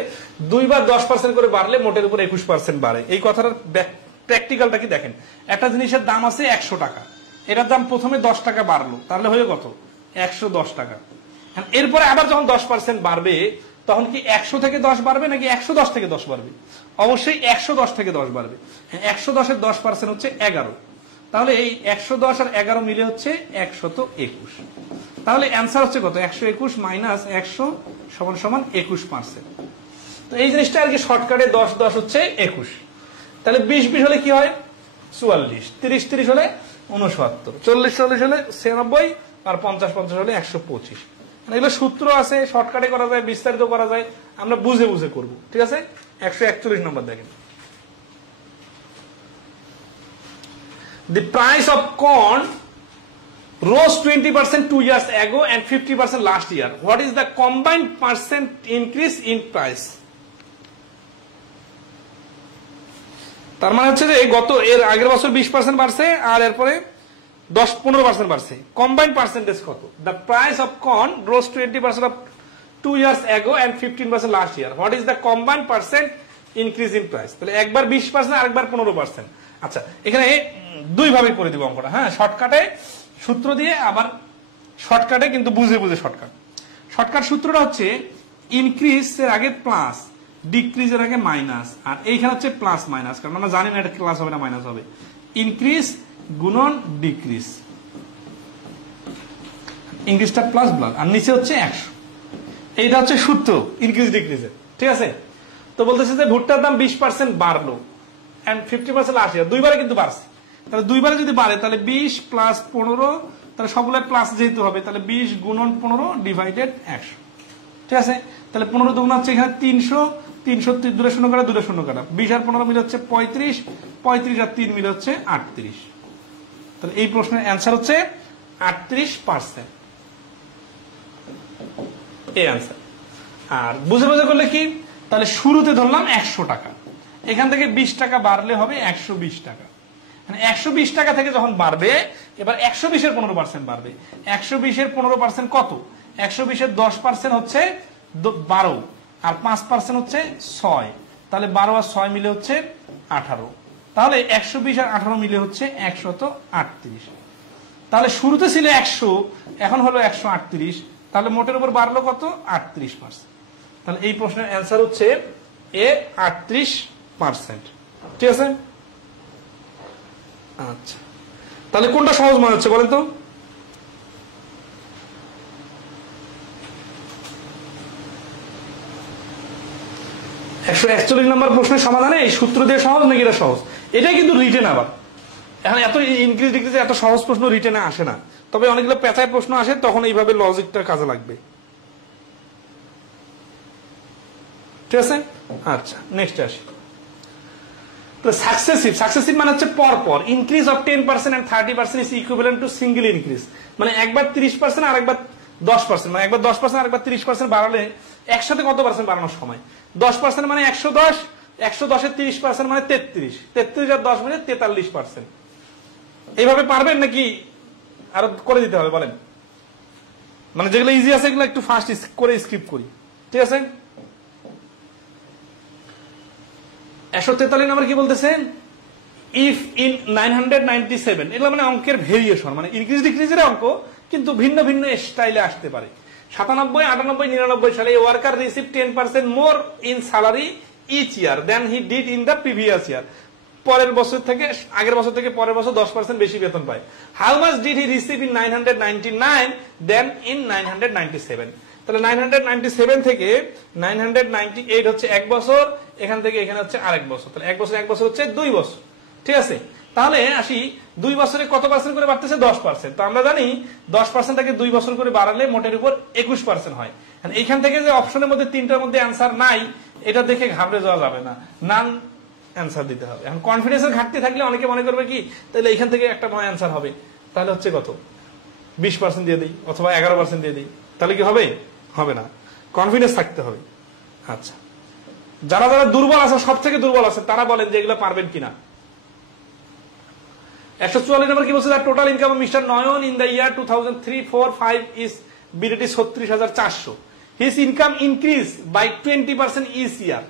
2 বার 10% করে বাড়লে মোটের উপর 21% বাড়ে। এই কথাটার প্র্যাকটিক্যালটা কি দেখেন, একটা জিনিসের দাম আছে 100 টাকা, এটার দাম প্রথমে 10 টাকা বাড়লো, তাহলে হয়ে কত 110 টাকা। এরপরে আবার যখন 10% বাড়বে তখন কি 100 থেকে 10 বাড়বে নাকি 110 থেকে 10 বাড়বে? অবশ্যই 110 থেকে 10 বাড়বে। 110 এর 10% হচ্ছে 11, তাহলে এই 110 আর 11 মিলে হচ্ছে 121। তাহলে অ্যান্সার হচ্ছে কত, 121 মাইনাস 100 সমান সমান 21%। তো এই জিনিসটা আর কি শর্টকাটে 10 10 হচ্ছে 21, তাহলে 20 20 হলে কি হয় 44, 30 30 হলে 69, 40 40 হলে 96, আর 50 50 হলে 125। এগুলো সূত্র আছে, শর্টকাটে করা যায়, বিস্তারিত করা যায়, আমরা বুঝে বুঝে করব, ঠিক আছে। 141 নম্বর দেখেন, the price of corn rose 20% 2 years ago and 50% last year. What is the combined percent increase in price? তার মানে হচ্ছে যে গত এর আগের বছর 20% বাড়ছে আর এরপরে 10-15% বাড়ছে, কম্বাইন্ড পার্সেন্টেজ কত? The price of corn rose 20% of 2 years ago and 15% last year. What is the combined percent increase in price? তাহলে একবার 20% আরেকবার 15%। আচ্ছা, এখানে দুই ভাবে করে দিব অঙ্কটা, হ্যাঁ, শর্টকাটে সূত্র দিয়ে, আবার শর্টকাটে কিন্তু বুঝে বুঝে শর্টকাট। শর্টকাট সূত্রটা হচ্ছে ইনক্রিজ এর আগে প্লাস, ডিক্রিজ এর আগে মাইনাস, আর এইখানে হচ্ছে প্লাস মাইনাস, কারণ আমরা জানি না এটা প্লাস হবে না মাইনাস হবে। ইনক্রিজ গুণন ডিক্রিজ, ইনক্রিজটা প্লাস প্লাস, আর নিচে হচ্ছে 100। এইটা হচ্ছে সূত্র ইনক্রিজ ডিক্রিজের, ঠিক আছে। তো বলতেছে যে ভুট্টার দাম 20% বাড়লো এন্ড 50% লাস্ট ইয়ার, দুইবারে কিন্তু বাড়ছে, তাহলে দুইবারে যদি বাড়ে তাহলে 20 প্লাস 15, তাহলে সবগুলো প্লাস যেহেতু হবে, তাহলে 20 গুণন 15 ডিভাইডেড 100, ঠিক আছে। তাহলে 15 দুগুণ হচ্ছে এখানে 300, 300 2 শূন্য কাটা 2 শূন্য কাটা, 20 আর 15 মিলে হচ্ছে 35, 35 আর 3 মিলে হচ্ছে 38। তাহলে এই প্রশ্নের অ্যান্সার হচ্ছে 38%, এই অ্যান্সার। আর বুঝে বুঝে করলে কি, তাহলে শুরুতে ধরলাম 100 টাকা, এখান থেকে 20 টাকা বাড়লে হবে 120 টাকা, মানে 120 টাকা থেকে যখন বাড়বে, এবার 120 এর 15% বাড়বে। 120 এর 15% কত? 120 এর 10% হচ্ছে 12, আর 5% হচ্ছে 6, তাহলে 12 আর 6 মিলে হচ্ছে 18, তাহলে 120 আর 18 মিলে হচ্ছে 138। তাহলে শুরুতে ছিল 100, এখন হলো 138, তাহলে মোটের উপর বাড়লো কত 38%। তাহলে এই প্রশ্নের অ্যান্সার হচ্ছে এ 38%, ঠিক আছে। আচ্ছা, তাহলে কোনটা সহজ মনে হচ্ছে বলেন তো? একশো 41 নম্বর প্রশ্নের সমাধানে এই সূত্র দিয়ে সহজ নাকি এটা সহজ? এটাই কিন্তু রিটেন, আবার এখন এত ইনক্রিজ ডিক্রিজ এত সহজ প্রশ্ন রিটেনে আসে না, তবে অনেকগুলো পেঁচায় প্রশ্ন আসে, তখন এইভাবে লজিকটা কাজে লাগবে, ঠিক আছে। আচ্ছা, নেক্সট আসি। তো সাকসেসিভ মানে হচ্ছে পরপর, increase of 10% and 30% is equivalent to single increase, মানে একবার 30% আর একবার 10%, মানে একবার 10% আর একবার 30% বাড়ালে একসাথে কত পার্সেন্ট বাড়ানোর সময়? 10% মানে 110, 110 এর 30% মানে 33, 33 আর 10 মানে 43%। এইভাবে পারবেন নাকি আরো করে দিতে হবে বলেন? মানে যেগুলো ইজি আছে এগুলো একটু ফাস্ট করে স্কিপ করি, ঠিক আছে। 143 নম্বর কি বলতেছেন, ইফ ইন 997, এগুলো মানে অঙ্কের ভেরিয়েশন, মানে ইনক্রিজ ডিক্রিজের অঙ্ক, কিন্তু ভিন্ন ভিন্ন স্টাইলে আসতে পারে। 97, 98, 99 সালে a worker receive 10% more in salary each year then he did in the previous year, পরের বছর থেকে আগের বছর থেকে পরের বছর 10% বেশি বেতন পায়। How much did he receive in 999 then in 997? তাহলে 997 থেকে 998 হচ্ছে 1 বছর, এখান থেকে এখানে হচ্ছে আরেক বছর, তাহলে 1 বছর 1 বছর হচ্ছে 2 বছর, ঠিক আছে। তাহলে আসি 2 বছরে কত পার্সেন্ট করে বাড়তেছে? 10%। তো আমরা জানি 10% থেকে 2 বছর করে বাড়ালে মোটের উপর 21% হয়। এইখান থেকে যে অপশনের মধ্যে 3টার মধ্যে অ্যান্সার নাই, এটা দেখে ঘাবড়ে যাওয়া যাবে না, নান অ্যান্সার দিতে হবে। এখন কনফিডেন্সের ঘাটতি থাকলে অনেকে মনে করবে কি তাহলে এখান থেকে একটা নয় অ্যান্সার হবে, তাহলে হচ্ছে কত 20% দিয়ে দিই অথবা 11% দিয়ে দিই, তাহলে কি হবে? হবে না, কনফিডেন্স থাকতে হবে। আচ্ছা, যারা যারা দুর্বল আছে, সব থেকে দুর্বল আছে, তারা বলেন যে এগুলো পারবেন কিনা। 144 নম্বর কি বলছে? Total income of mister Nayan in the year 2003-4-5 is BDT 36,400। His income increase by 20% each year.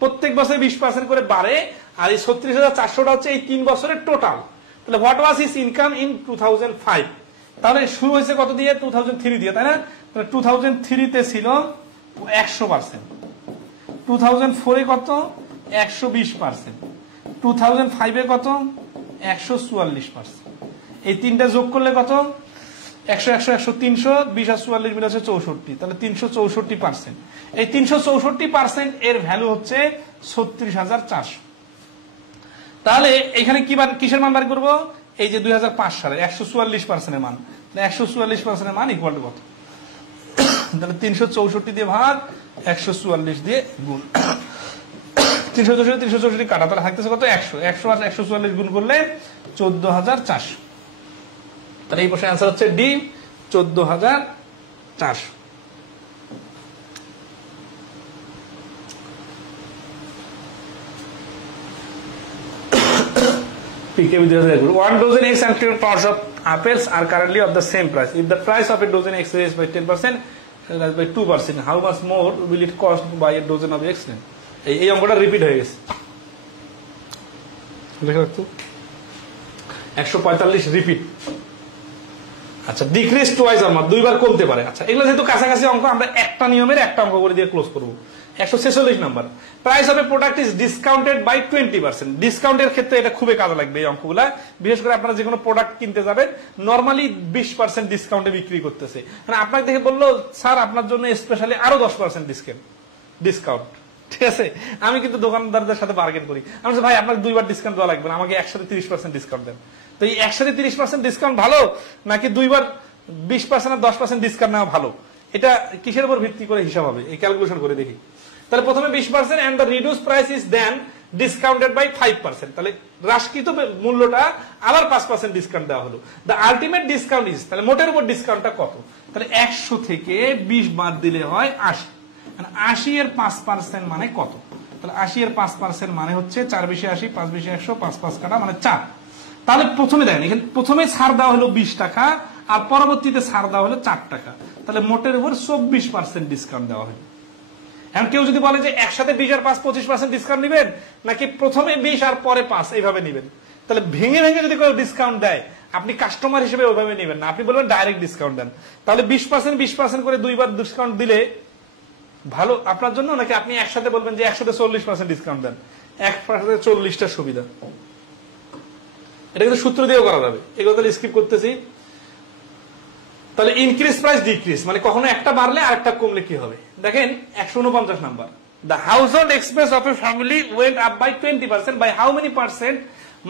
প্রত্যেক বছর 20% করে বাড়ে, আর এই 36,400টা হচ্ছে এই 3 বছরের টোটাল। তাহলে what was his income in 2005? তাহলে শুরু হয়েছে কত দিয়ে? 2003 দিয়ে, তাই না? তাহলে 2003 তে ছিল 100%, 2004 এ কত? 120%, 2005 এ কত? 144%। এই তিনটা যোগ করলে কত? 100 100 100 300, 20 আর 44 মিলে হচ্ছে 64, তাহলে 364%। এই 364% এর ভ্যালু হচ্ছে 36,400। তাহলে এখানে কি কিসের মান বার করবো? এই যে 2005 সালে 144% এর মান, 144% এর মান ইকুয়াল টু কত? তাহলে 364 দিয়ে ভাগ, 144 দিয়ে গুণ, 364 কাটা, তাহলে থাকতেছে কত? 100। 100 আর 144 গুণ করলে 14,400। তাহলে এই প্রশ্নের অ্যান্সার হচ্ছে D, 14,400। PKB 2000. 1 dozen eggs and 10 pounds of apples are currently of the same price. If the price of a dozen eggs is by 10%, rise by 2%, how much more will it cost to buy a dozen of eggs? এই অঙ্কটা repeat হয়ে গেছে, দেখো একটু 145 repeat. আচ্ছা, decrease twice or more, দুইবার কমতে পারে। আচ্ছা, এগুলো যেহেতু কাছাকাছি অঙ্ক, আমরা একটা নিয়মের একটা অঙ্ক করে দিয়ে ক্লোজ করব। 146 number, price of a product is discounted by 20%। ডিসকাউন্টের ক্ষেত্রে এটা খুবই কাজে লাগবে এই অঙ্কগুলা, বিশেষ করে আপনারা যে কোনো প্রোডাক্ট কিনতে যাবেন, নরমালি 20% ডিসকাউন্টে বিক্রি করতেছে, মানে আপনাকে দেখে বললো স্যার আপনার জন্য স্পেশালি আরো 10% ডিসকাউন্ট। ঠিক আছে, আমি কিন্তু দোকানদারদের সাথে বার্গেন করি, আমি ভাই আপনাকে 2বার ডিসকাউন্ট দেওয়া লাগবে না, আমাকে একসাথে 30% ডিসকাউন্ট দেন। তো এই একসাথে 30% ডিসকাউন্ট ভালো, নাকি 2বার 20% আর 10% ডিসকাউন্ট নেওয়া ভালো? এটা কিসের উপর ভিত্তি করে হিসাব হবে? এই ক্যালকুলেশন করে দেখি। তাহলে প্রথমে 20% and the reduce price is then discounted by 5%, তাহলে হ্রাসকৃত মূল্যটা আবার 5% ডিসকাউন্ট দেওয়া হলো। দ্য আলটিমেট ডিসকাউন্ট ইজ, তাহলে মোটের উপর ডিসকাউন্টটা কত? তাহলে 100 থেকে 20 বাদ দিলে হয় 80। 80 এর 5% মানে কত? তাহলে 80 এর 5% মানে হচ্ছে 4 বেশি 80, 5 বেশি 100, 5 5 কাটা মানে 4। তাহলে প্রথমে দেখেন, এখানে প্রথমে ছাড় দেওয়া হলো 20 টাকা, আর পরবর্তীতে ছাড় দেওয়া হলো 4 টাকা, তাহলে মোটের উপর 24% ডিসকাউন্ট দেওয়া হলো। এখন কেউ যদি বলে যে একসাথে 20 আর 5 25% ডিসকাউন্ট নিবেন, নাকি প্রথমে 20 আর পরে 5 এইভাবে নিবেন, তাহলে ভেঙে ভেঙে যদি কেউ ডিসকাউন্ট দেয়, আপনি কাস্টমার হিসেবে ওইভাবে নিবেন না, আপনি বলবেন ডাইরেক্ট ডিসকাউন্ট দেন। তাহলে 20% করে 2বার ডিসকাউন্ট দিলে ভালো আপনার জন্য, নাকি আপনি একসাথে বলবেন যে 140% ডিসকাউন্ট দেন, 140টা সুবিধা? এটা কিন্তু সূত্র দিয়েও করা যাবে, এগুলো তাহলে স্কিপ করতেছি। তাহলে ইনক্রিজ প্রাইস ডিক্রিজ মানে কখনো একটা বাড়লে আরেকটা কমলে কি হবে? দেখেন 149 number, the household expense of a family went up by 20%, by how many percent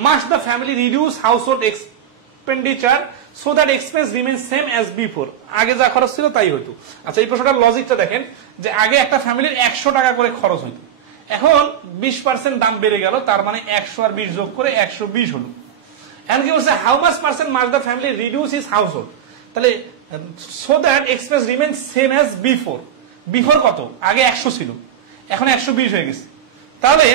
must the family reduce household expenditure so that expense remain same as before? আগে যা খরচ ছিল তাই হইতো। আচ্ছা, এই প্রশ্নটার লজিকটা দেখেন, যে আগে একটা ফ্যামিলির 100 টাকা করে খরচ হইতো, এখন 20% দাম বেড়ে গেল, তার মানে 100 আর 20 যোগ করে 120 হলো। এখন কি বলছে, how much percent must the family reduce his household, তাহলে so that expense remain same as before. Before কত? আগে 100 ছিল, এখন 120 হয়ে গেছে, তাহলে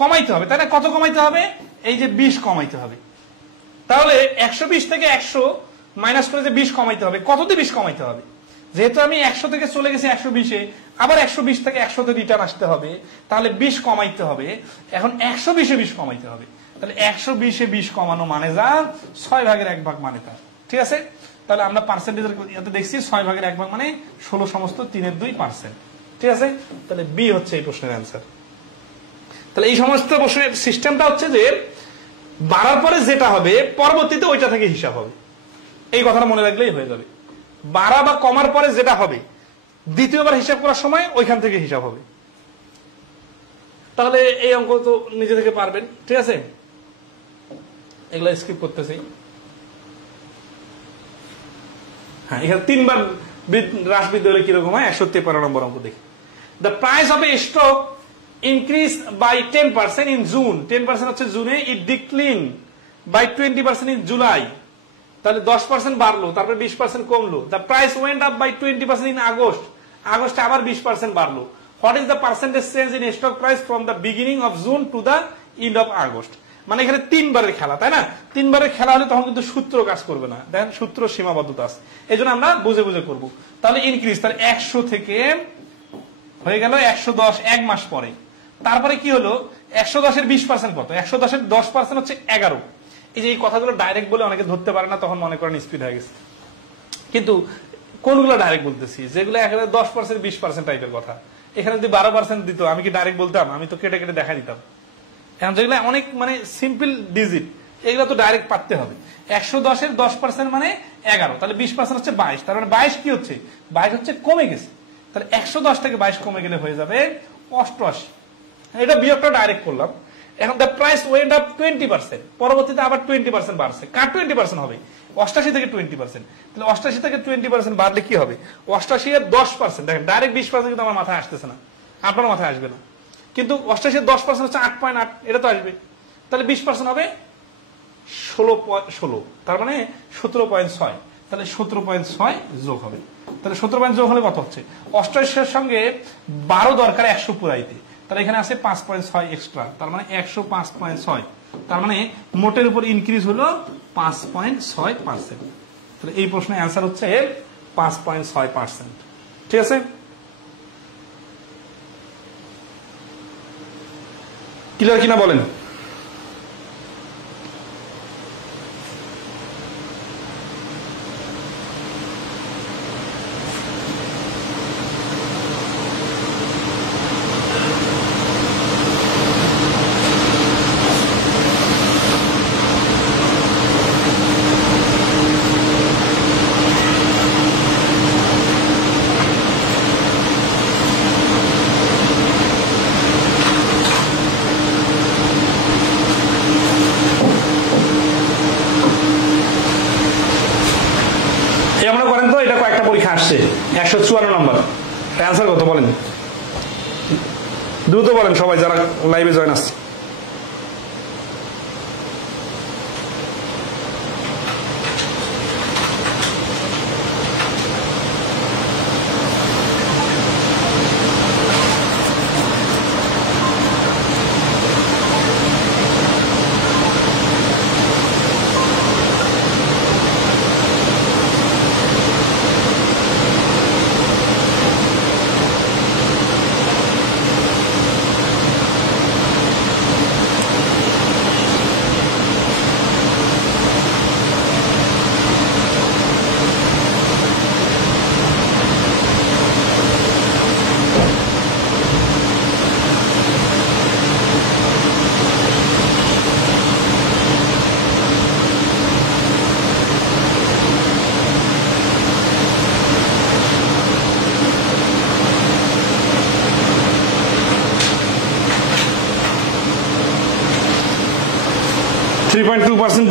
কমাইতে হবে, তাই না? কত কমাইতে হবে? এই যে 20 কমাইতে হবে। তাহলে 120 থেকে 100 মাইনাস করে যে 20 কমাইতে হবে, কততে 20 কমাইতে হবে? যেহেতু আমি 100 থেকে চলে গেছি 120-এ, আবার 120 থেকে 100-তে রিটার্ন আসতে হবে, তাহলে 20 কমাইতে হবে। এখন 120-এ 20 কমাইতে হবে, তাহলে 120-এ 20 কমানো মানে যা 6 ভাগের 1 ভাগ মানে তা। ঠিক আছে, তাহলে আমরা পার্সেন্টেজের ইয়াতে দেখছি 6 ভাগের 1 ভাগ মানে 16 সমস্ত 3/2%। ঠিক আছে, তাহলে বি হচ্ছে এই প্রশ্নের অ্যান্সার। তাহলে এই সমস্ত প্রশ্নের সিস্টেমটা হচ্ছে যে বাড়ার পরে যেটা হবে পরবর্তীতে ওইটা থেকে হিসাব হবে, এই কথাটা মনে রাখলেই হয়ে যাবে। বাড়া বা কমার পরে যেটা হবে দ্বিতীয়বার হিসাব করার সময় ওইখান থেকে হিসাব হবে। তাহলে এই অঙ্ক তো নিজে থেকে পারবেন। ঠিক আছে, এগুলো স্কিপ করতেছি। হ্যাঁ, এখানে 3 বার হ্রাস বৃদ্ধি হলে কিরকম হয়? 153 নম্বর অঙ্ক দেখি। The price of a stock increase by 10% in June, 10% হচ্ছে জুনে, it decline by 20% in July, তাহলে 10% বাড়লো, তারপরে 20% কমলো। The price went up by 20% in August, আগস্টে আবার 20% বাড়লো। What is the percentage change in stock price from the beginning of June to the end of August? মানে এখানে 3 বারের খেলা, তাই না? 3 বারের খেলা হলে তখন কিন্তু সূত্র কাজ করবে না, দেখেন সূত্র সীমাবদ্ধতা আছে, এই জন্য আমরা বুঝে বুঝে করবো। তাহলে ইনক্রিজ, তাহলে 100 থেকে হয়ে গেল 110 এক মাস পরে। তারপরে কি হলো? 110 এর 20% কত? 110 এর 10% হচ্ছে 11। এই যে এই কথাগুলো ডাইরেক্ট বলে অনেকে ধরতে পারে না, তখন মনে করেন স্পিড হয়ে গেছে। কিন্তু কোনগুলো ডাইরেক্ট বলতেছি? যেগুলো একেবারে 10% 20% টাইপের কথা। এখানে যদি 12% দিত, আমি কি ডাইরেক্ট বলতাম? আমি তো কেটে কেটে দেখা দিতাম। এখন যেগুলো অনেক মানে সিম্পল ডিজিট, এগুলো তো ডাইরেক্ট পারতে হবে। 110 এর 10% মানে 11, তাহলে 20% হচ্ছে 22, তার মানে 22 কি হচ্ছে? 22 হচ্ছে কমে গেছে। তাহলে 110 থেকে 22 কমে গেলে হয়ে যাবে 88। এটা বিয়োগটা ডাইরেক্ট করলাম। এখন দ্য প্রাইস ওয়েন্ট আপ 20%, পরবর্তীতে আবার 20% বাড়ছে। কার 20% হবে? 88 থেকে 20%। তাহলে 88 থেকে 20% বাড়লে কি হবে? 88 এর 10%, দেখেন ডাইরেক্ট 20% কিন্তু আমার মাথায় আসতেছে না, আপনার মাথায় আসবে না, কিন্তু 88 এর 10% হচ্ছে 8.8, এটা তো আসবে। তাহলে 20% হবে 16, তার মানে 17.6। তাহলে 17.6 যোগ হবে। তাহলে 17 যোগ হলে কত হচ্ছে? 88 এর সঙ্গে 12 দরকার 100 পুরাইতে, তাহলে এখানে আছে 5.6 এক্সট্রা, তার মানে 105.6। তার মানে মোটের উপর ইনক্রিজ হলো 5.6%। তাহলে এই প্রশ্নের অ্যান্সার হচ্ছে 5.6%। ঠিক আছে, ক্লিয়ার কিনা বলেন? আসছে 154 নম্বর, অ্যান্সার কত বলেন? দ্রুত বলেন সবাই যারা লাইভে জয়েন আসছে।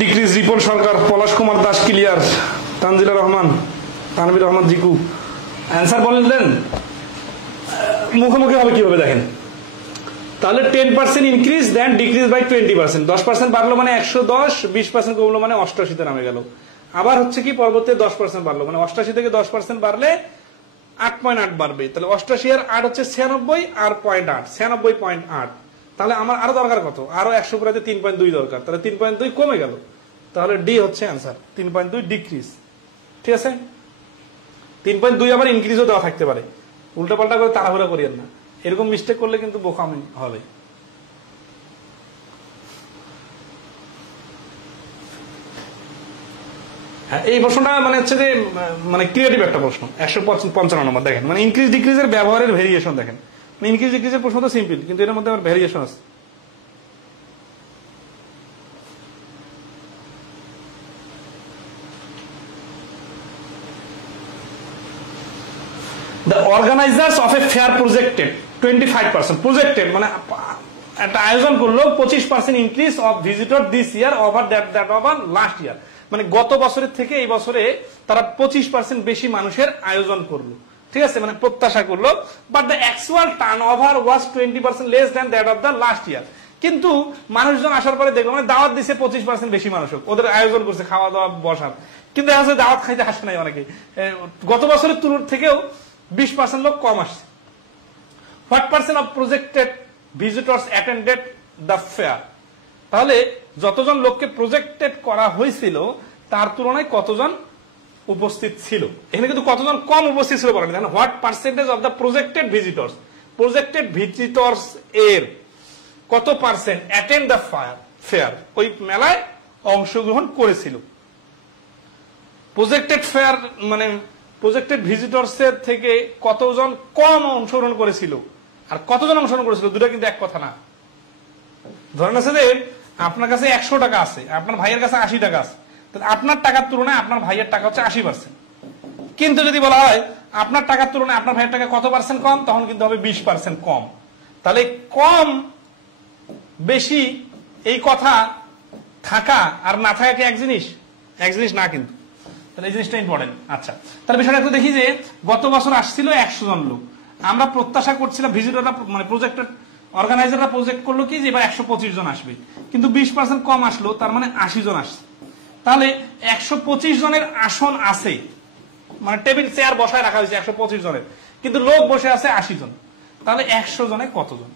ডিক্রিজ রিপোর্ট সরকার, পলাশ কুমার দাস ক্লিয়ার, তানজিলা রহমান, তানভীর রহমান জিকু। অ্যান্সার বললেন মুখোমুখি হবে কিভাবে দেখেন। তাহলে 10% ইনক্রিজ দেন ডিক্রিজ বাই 20%, 10% বাড়লো মানে 110, 20% কমলো মানে 88-তে নামে গেল। আবার হচ্ছে কি পরবর্তী 10% বাড়লো মানে 88 থেকে 10% বাড়লে 8.8 বাড়বে। তাহলে 88 আর 8 হচ্ছে 96 আর 0.8, 96.8। তাহলে আমার আরো দরকার কত? আরো 100 পুরাতে 3.2 দরকার, তাহলে 3.2 কমে গেল। তাহলে ডি হচ্ছে অ্যান্সার, 3.2 ডিক্রিজ। ঠিক আছে, 3.2 আবার ইনক্রিজও দেওয়া থাকতে পারে, উল্টা পাল্টা করে তাড়াহুড়া করিয়েন না, এরকম মিস্টেক করলে কিন্তু বোকামি হবে। হ্যাঁ, এই প্রশ্নটা মানে হচ্ছে যে মানে ক্রিয়েটিভ একটা প্রশ্ন। 155 নম্বর দেখেন, মানে ইনক্রিজ ডিক্রিজের ব্যবহারের ভেরিয়েশন দেখেন। ইনক্রিজ ডিক্রিজের প্রশ্ন তো সিম্পল, কিন্তু এর মধ্যে আবার ভেরিয়েশন আছে। The organizers of a fair projected 25%, projected মানে একটা আয়োজন করলো 25% increase of visitor this year over that over last year, মানে গত বছরের থেকে এই বছরে তারা 25% বেশি মানুষের আয়োজন করলো, ঠিক আছে, মানে প্রত্যাশা করলো। But the actual turn over was 20% less than that of the last year. কিন্তু মানুষজন আসার পরে দেখলো মানে দাওয়াত দিচ্ছে 25% বেশি মানুষ, ওদের আয়োজন করছে খাওয়া দাওয়া বসার, কিন্তু দাওয়াত খাইতে আসে নাই অনেকে, গত বছরের তুলনার থেকেও 20% লোক কম আসছে। What percent of projected visitors attended the fair, তাহলে যতজন লোককে প্রজেক্টেড করা হয়েছিল তার তুলনায় কতজন উপস্থিত ছিল। এখানে কিন্তু কতজন কম উপস্থিত ছিল বলেন, what percentage of the projected visitors এর কত পার্সেন্ট অ্যাটেন্ড দ্য ফেয়ার, ওই মেলায় অংশগ্রহণ করেছিল। প্রজেক্টেড ফেয়ার মানে প্রজেক্টেড ভিজিটর্স এর থেকে কতজন কম অংশগ্রহণ করেছিল আর কতজন অংশগ্রহণ করেছিল, দুটো কিন্তু এক কথা না। ধরেন আছে যে আপনার কাছে 100 টাকা আছে, আপনার ভাইয়ের কাছে 80 টাকা আছে, তাহলে আপনার টাকার তুলনায় আপনার ভাইয়ের টাকা হচ্ছে 80%। কিন্তু যদি বলা হয় আপনার টাকার তুলনায় আপনার ভাইয়ের টাকা কত পার্সেন্ট কম, তখন কিন্তু হবে 20% কম। তাহলে কম বেশি এই কথা থাকা আর না থাকা কি এক জিনিস? এক জিনিস না কিন্তু, তাহলে এই জিনিসটা ইম্পর্টেন্ট। আচ্ছা, তাহলে বিষয়টা একটু দেখি যে গত বছর আসছিল 100 জন লোক, আমরা প্রত্যাশা করছিলাম ভিজিটররা মানে প্রজেক্টের অর্গানাইজাররা প্রজেক্ট করলো কি যে এবার 125 জন আসবে, কিন্তু 20% কম আসলো, তার মানে 80 জন আসছে। তাহলে 125 জনের আসন আছে, মানে টেবিল চেয়ার বসায় রাখা হয়েছে 125 জনের, কিন্তু লোক বসে আছে 80 জন। তাহলে 100 জনে কতজন?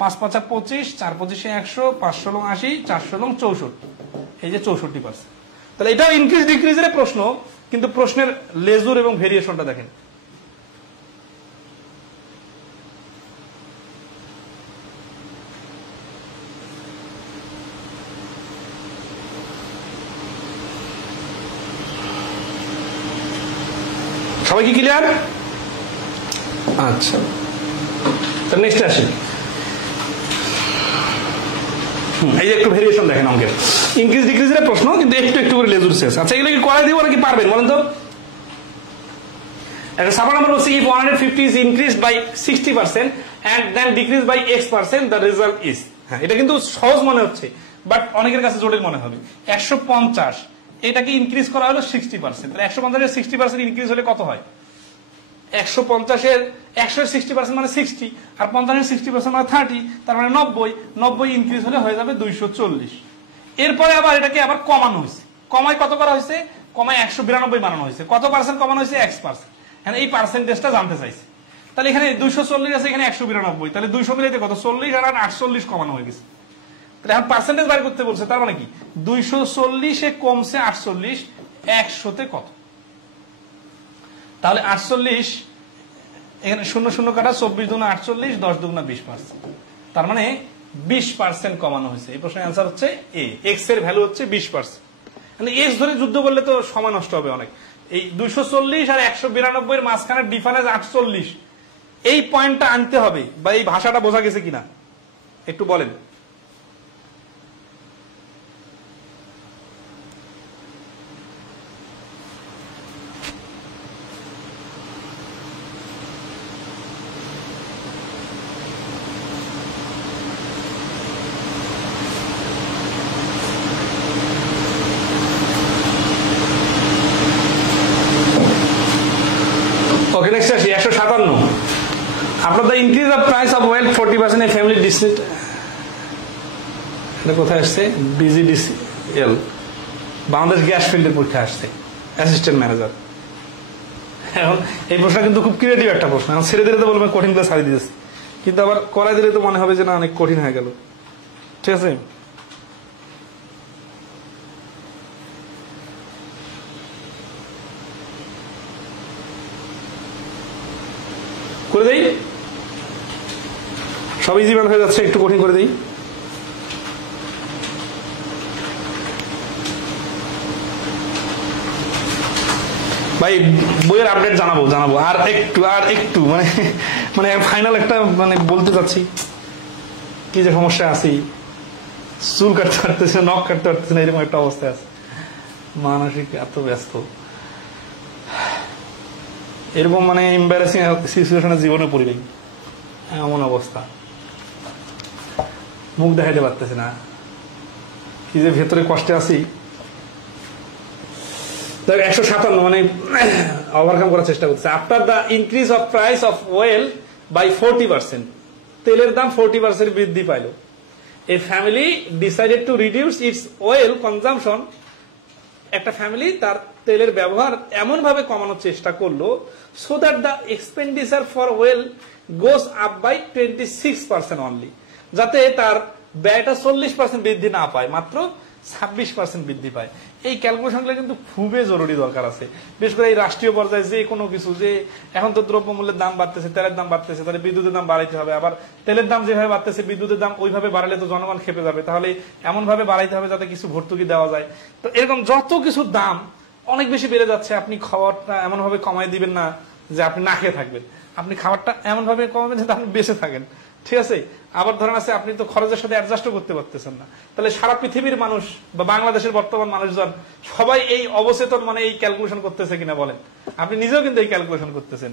5 5 25, 4 25 100, 5 ষোলো 80, 4 ষোলো 64, এই যে 64%। তাহলে এটাও ইনক্রিজ ডিক্রিজের প্রশ্ন, কিন্তু প্রশ্নের লেজুর এবং ভেরিয়েশনটা দেখেন। সবাই কি ক্লিয়ার? আচ্ছা, নেক্সট আসি। এই যে একটু ভেরিয়েশন দেখেন অঙ্কের, ইনক্রিজ ডিক্রিজের প্রশ্ন, কিন্তু একটু একটু করে লেজুর শেষ। আচ্ছা, এগুলো কি করাই দিব নাকি পারবেন বলেন তো? একটা সাপোর্ট নাম্বার হচ্ছে if 150 is increased by 60% and then decreased by x%, the result is, হ্যাঁ এটা কিন্তু সহজ মনে হচ্ছে, বাট অনেকের কাছে জটিল মনে হবে। 150 এটাকে ইনক্রিজ করা হলো 60%, তাহলে 150 এর 60% ইনক্রিজ হলে কত হয়? 150 এর 100 এর 60% মানে 60, আর 50 এর 60% মানে 30, তার মানে 90 ইনক্রিজ হলে হয়ে যাবে 240। এরপরে আবার এটাকে আবার কমানো হয়েছে, কমায় কত করা হয়েছে? কমায় 192 বানানো হয়েছে। কত পার্সেন্ট কমানো হয়েছে? x%। এই পার্সেন্টেজটা জানতে চাইছে। তাহলে এখানে 240 আছে, এখানে 192, তাহলে 200 মিলাইতে কত? 40 আর 48 কমানো হয়ে গেছে। তাহলে এখন পার্সেন্টেজ বের করতে বলছে, তার মানে কি 240 এ কমছে 48, 100তে কত? তাহলে 48, এখানে 0 0 কাটা, 24 দুগুণা 48, 10 দুগুণা 20%, তার মানে 20% কমানো হয়েছে। এই প্রশ্নের অ্যান্সার হচ্ছে এ, এক্স এর ভ্যালু হচ্ছে 20%। মানে এক্স ধরে যুদ্ধ করলে তো সময় নষ্ট হবে অনেক। এই 240 আর 192 এর মাঝখানে ডিফারেন্স 48, এই পয়েন্টটা আনতে হবে, বা এই ভাষাটা বোঝা গেছে কিনা একটু বলেন। Okay, next আসি 157। After the increase of price of oil 40% a family district, এটা কোথায় আসছে? BGDCL, বাংলাদেশ গ্যাস ফিল্ডের পরীক্ষা আসছে, অ্যাসিস্ট্যান্ট ম্যানেজার। এখন এই প্রশ্ন কিন্তু খুব ক্রিয়েটিভ একটা প্রশ্ন। এখন ছেড়ে দিলে তো বলবে কঠিন করে ছাড়িয়ে দিয়েছে, কিন্তু আবার করাই দিলে তো মনে হবে যে না অনেক কঠিন হয়ে গেল। ঠিক আছে, করে দেই, সব ইজি ম্যাথ হয়ে যাচ্ছে, একটু কঠিন করে দেই। ভাই বইয়ের আপডেট জানাবো আর একটু মানে ফাইনাল একটা মানে বলতে চাচ্ছি কি যে সমস্যা আছি, চুল কাটতে পারতেছে, নখ কাটতে পারতেছে না, এরকম একটা অবস্থায় আছে, মানসিক এত ব্যস্ত, এরকম মানে এম্বারাসিং সিচুয়েশনে জীবনে পড়ি নাই, এমন অবস্থা। মুখ দেখাইতে পারতেছে না, কি যে ভেতরে কষ্টে আছি। 157 মানে ওভারকাম করার চেষ্টা করছে। After the increase of price of oil by 40%, তেলের দাম 40% বৃদ্ধি পাইল, a family decided to reduce its oil consumption, একটা ফ্যামিলি তার তেলের ব্যবহার এমন ভাবে কমানোর চেষ্টা করলো, so that the expenditure for oil goes up by 26% only, যাতে তার ব্যয়টা 40% বৃদ্ধি না পায়, মাত্র 26% বৃদ্ধি পায়। এই ক্যালকুলেশনগুলো কিন্তু খুবই জরুরি দরকার আছে, বিশেষ করে এই রাষ্ট্রীয় পর্যায়ে যে কোনো কিছু, যে এখন তো দ্রব্যমূল্যের দাম বাড়তেছে, তেলের দাম বাড়তেছে, তাহলে বিদ্যুতের দাম বাড়াইতে হবে, আবার তেলের দাম যেভাবে বাড়তেছে বিদ্যুতের দাম ওইভাবে বাড়ালে তো জনগণ খেপে যাবে, তাহলে এমন ভাবে বাড়াইতে হবে যাতে কিছু ভর্তুকি দেওয়া যায়। তো এরকম যত কিছুর দাম অনেক বেশি বেড়ে যাচ্ছে, আপনি খাবারটা এমন ভাবে কমাই দিবেন না যে আপনি না খেয়ে থাকবেন, আপনি খাবারটা এমন ভাবে কমাবেন যাতে আপনি বেঁচে থাকেন, ঠিক আছে। আবার ধরেন আছে আপনি তো খরচের সাথে অ্যাডজাস্টও করতে পারতেছেন না, তাহলে সারা পৃথিবীর মানুষ বা বাংলাদেশের বর্তমান মানুষজন সবাই এই অবচেতন মানে এই ক্যালকুলেশন করতেছে কিনা বলেন? আপনি নিজেও কিন্তু এই ক্যালকুলেশন করতেছেন,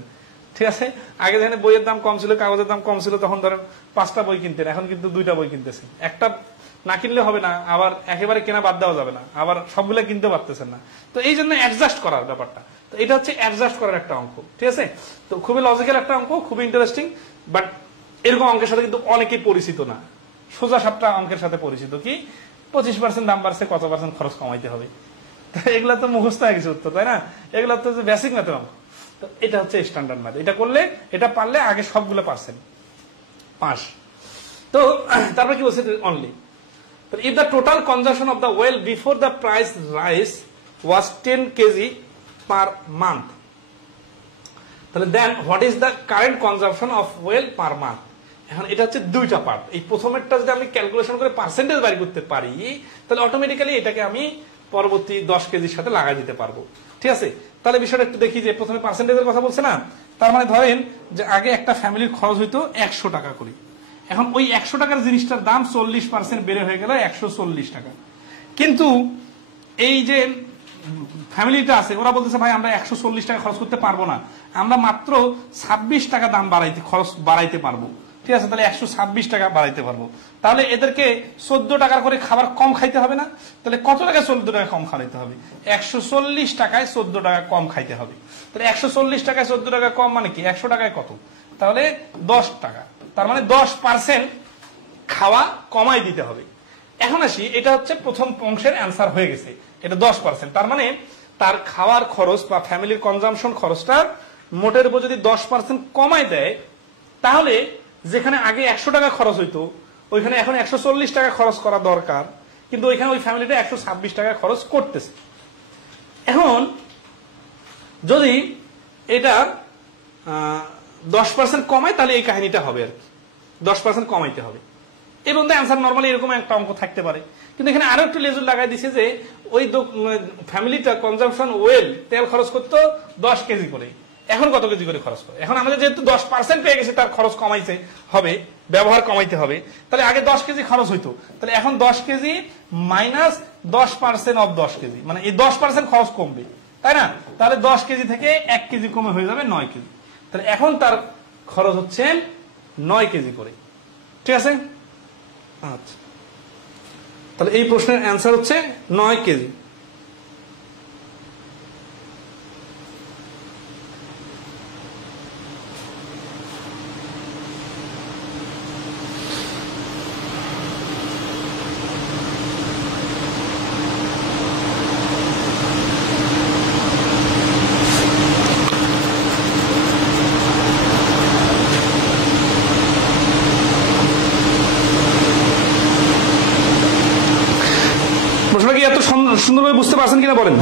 ঠিক আছে। আগে যেখানে বইয়ের দাম কম ছিল, কাগজের দাম কম ছিল, তখন ধরেন 5টা বই কিনতেন, এখন কিন্তু 2টা বই কিনতেছেন। একটা না কিনলে হবে না, আবার একেবারে কেনা বাদ দেওয়া যাবে না, আবার সবগুলো কিনতে পারতেছেন না। তো এই জন্য অ্যাডজাস্ট করার ব্যাপারটা, তো এটা হচ্ছে অ্যাডজাস্ট করার একটা অঙ্ক, ঠিক আছে। তো খুবই লজিক্যাল একটা অঙ্ক, খুবই ইন্টারেস্টিং, বাট এরকম অঙ্কের সাথে কিন্তু অনেকেই পরিচিত না। সোজা সাপটা অঙ্কের সাথে পরিচিত কি 25% দাম বাড়ছে, কত পার্সেন্ট খরচ কমাইতে হবে, এগুলা তো মুখস্থ হয়ে গেছে উত্তর, তাই না? এগুলা তো বেসিক ম্যাথের অঙ্ক। তো এটা হচ্ছে স্ট্যান্ডার্ড ম্যাথ, এটা করলে, এটা পারলে আগে সবগুলো পার্সেন্ট পাস। তো তারপর কি বলছে only, if the total consumption of the well before the price rise was 10 kg per month, তাহলে then what is the current consumption of well per month? এখন এটা হচ্ছে দুইটা পার্ট। এই প্রথমেরটা যদি আমি ক্যালকুলেশন করে পার্সেন্টেজ বাড়ি করতে পারি, তাহলে অটোমেটিক্যালি এটাকে আমি পরবর্তী 10 কেজির সাথে লাগাই দিতে পারবো, ঠিক আছে। তাহলে বিষয়টা একটু দেখি, যে প্রথমে পার্সেন্টেজের কথা বলছে না, তার মানে ধরেন যে আগে একটা ফ্যামিলির খরচ হইতো 100 টাকা করে, এখন ওই 100 টাকার জিনিসটার দাম 40% বেড়ে হয়ে গেল 140 টাকা। কিন্তু এই যে ফ্যামিলিটা আছে, ওরা বলতেছে ভাই আমরা 140 টাকা খরচ করতে পারবো না, আমরা মাত্র 26 টাকা দাম খরচ বাড়াইতে পারবো, ঠিক আছে। তাহলে 126 টাকা বাড়াইতে পারবো, তাহলে এদেরকে 14 টাকার করে খাবার কম খাইতে হবে না? তাহলে কত টাকা 14 টাকা কম খাইতে হবে? 140 টাকায় 14 টাকা কম খাইতে হবে। তাহলে 140 টাকায় 14 টাকা কম মানে কি? 100 টাকায় কত? তাহলে 10 টাকা, তার মানে 10% খাওয়া কমাই দিতে হবে। এখন আসি, এটা হচ্ছে প্রথম অংশের অ্যান্সার হয়ে গেছে, এটা 10%, তার মানে তার খাওয়ার খরচ বা ফ্যামিলির কনজাম্পশন খরচটা মোটের উপর যদি 10% কমাই দেয়, তাহলে যেখানে আগে 100 টাকা খরচ হইতো ওইখানে এখন 140 টাকা খরচ করা দরকার, কিন্তু ওইখানে ওই ফ্যামিলিটা 126 টাকা খরচ করতেছে। এখন যদি এটা 10% কমায় তাহলে এই কাহিনীটা হবে আর কি, 10% কমাইতে হবে। এবং অ্যান্সার নরমালি এরকম একটা অঙ্ক থাকতে পারে, কিন্তু এখানে আরো একটু লেজুর লাগাই দিছে যে ওই ফ্যামিলিটা কনজাম্পশন ওয়েল তেল খরচ করতো 10 কেজি করে, এখন কত কেজি করে খরচ করে? এখন আমাদের যেহেতু 10% পেয়ে গেছে, তার খরচ কমাইতে হবে, ব্যবহার কমাইতে হবে, তাহলে আগে 10 কেজি খরচ হইতো, তাহলে এখন 10 কেজি মাইনাস 10% অফ 10 কেজি, মানে এই 10% খরচ কমবে, তাই না? তাহলে 10 কেজি থেকে 1 কেজি কমে হয়ে যাবে 9 কেজি। তাহলে এখন তার খরচ হচ্ছে 9 কেজি করে, ঠিক আছে। আচ্ছা, তাহলে এই প্রশ্নের অ্যান্সার হচ্ছে 9 কেজি। কি এত সুন্দরভাবে বুঝতে পারছেন কিনা বলেন?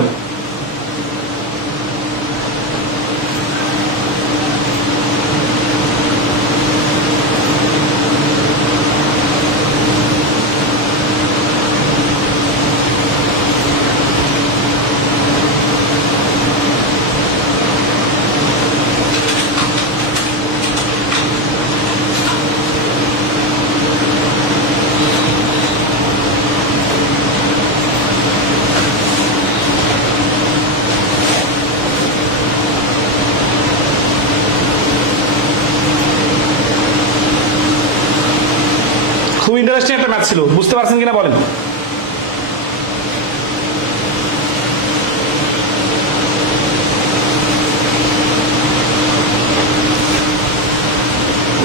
খুব ইন্টারেস্টিং একটা ম্যাথ ছিল, বুঝতে পারছেন কিনা বলেন?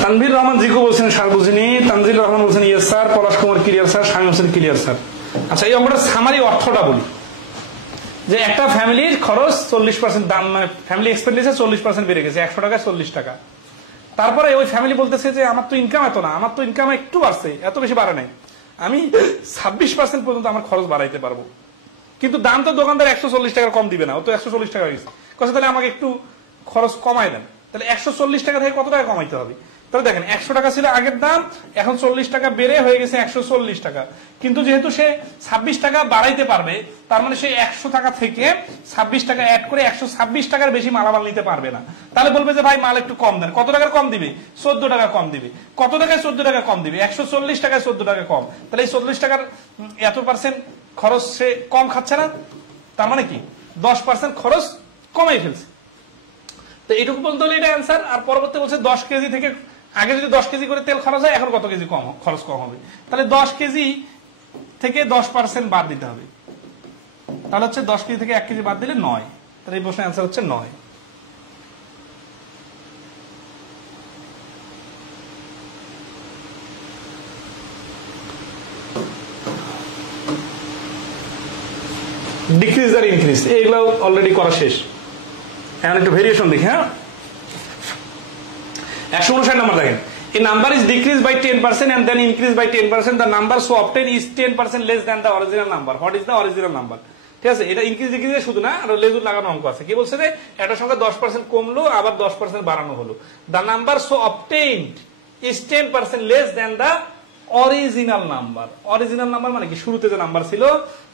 তানভীর রহমান জিকো বলছেন স্যার বুঝিনি, তানজিল রহমান বলছেন yes sir, Palash Kumar clear sir, Shamim Hossain clear sir. আচ্ছা, এই অঙ্কটার সামারি অর্থটা বলি, যে একটা ফ্যামিলির খরচ 40% দাম, মানে ফ্যামিলি এক্সপেন্ডিচার 40% বেড়ে গেছে, 100 টাকায় 40 টাকা। তারপরে ওই ফ্যামিলি বলতেছে যে আমার তো ইনকাম এত না, আমার তো ইনকাম একটু বাড়ছে, এত বেশি বাড়ে নাই, আমি 26% পর্যন্ত আমার খরচ বাড়াইতে পারবো। কিন্তু দাম তো দোকানদার 140 টাকা কম দিবে না, ও তো 140 টাকা গেছে, কথা তাহলে আমাকে একটু খরচ কমাই দেন। তাহলে 140 টাকা থেকে কত টাকা কমাইতে হবে? তাহলে দেখেন 100 টাকা ছিল আগের দাম, এখন 40 টাকা বেড়ে হয়ে গেছে 140 টাকা। কিন্তু যেহেতু সে 26 টাকা বাড়াইতে পারবে, তার মানে সে 100 টাকা থেকে 26 টাকা অ্যাড করে 126 টাকার বেশি মালামাল নিতে পারবে না। তাহলে বলবে যে ভাই মাল একটু কম দেন। কত টাকার কম দিবে? 14 টাকা কম দিবে। কত টাকায় 14 টাকা কম দিবে? 140 টাকায় 14 টাকা কম। তাহলে এই 40 টাকার এত পার্সেন্ট খরচ সে কম খাচ্ছে না, তার মানে কি 10% খরচ কমাই ফেলছে। তো এইটুকু পর্যন্ত হলে এটা অ্যান্সার। আর পরবর্তী বলছে 10 কেজি থেকে, আগে যদি 10 কেজি করে তেল খরচ হয়, এখন কত কেজি কম খরচ কম হবে? তাহলে 10 কেজি থেকে 10% বাদ দিতে হবে। তাহলে হচ্ছে 10 কেজি থেকে 1 কেজি বাদ দিলে 9। তাহলে এই প্রশ্নের অ্যান্সার হচ্ছে 9। ডিক্রিজ আর ইনক্রিজ এইগুলো অলরেডি করা শেষ। এখন একটু ভেরিয়েশন দেখি। হ্যাঁ, 159 নাম্বার দেখেন, a number is decreased by 10% and then increased by 10%, the number so obtained is 10% less than the original number. What is the original number? ঠিক আছে, এটা ইনক্রিজ ডিক্রিজ শুধু না, আর লেজুর লাগানো অঙ্ক আছে। কি বলছে যে একটা সংখ্যা 10% কমলো, আবার 10% বাড়ানো হলো। The number so obtained is 10% less than the original number. Original number মানে কি? শুরুতে যে নাম্বার ছিল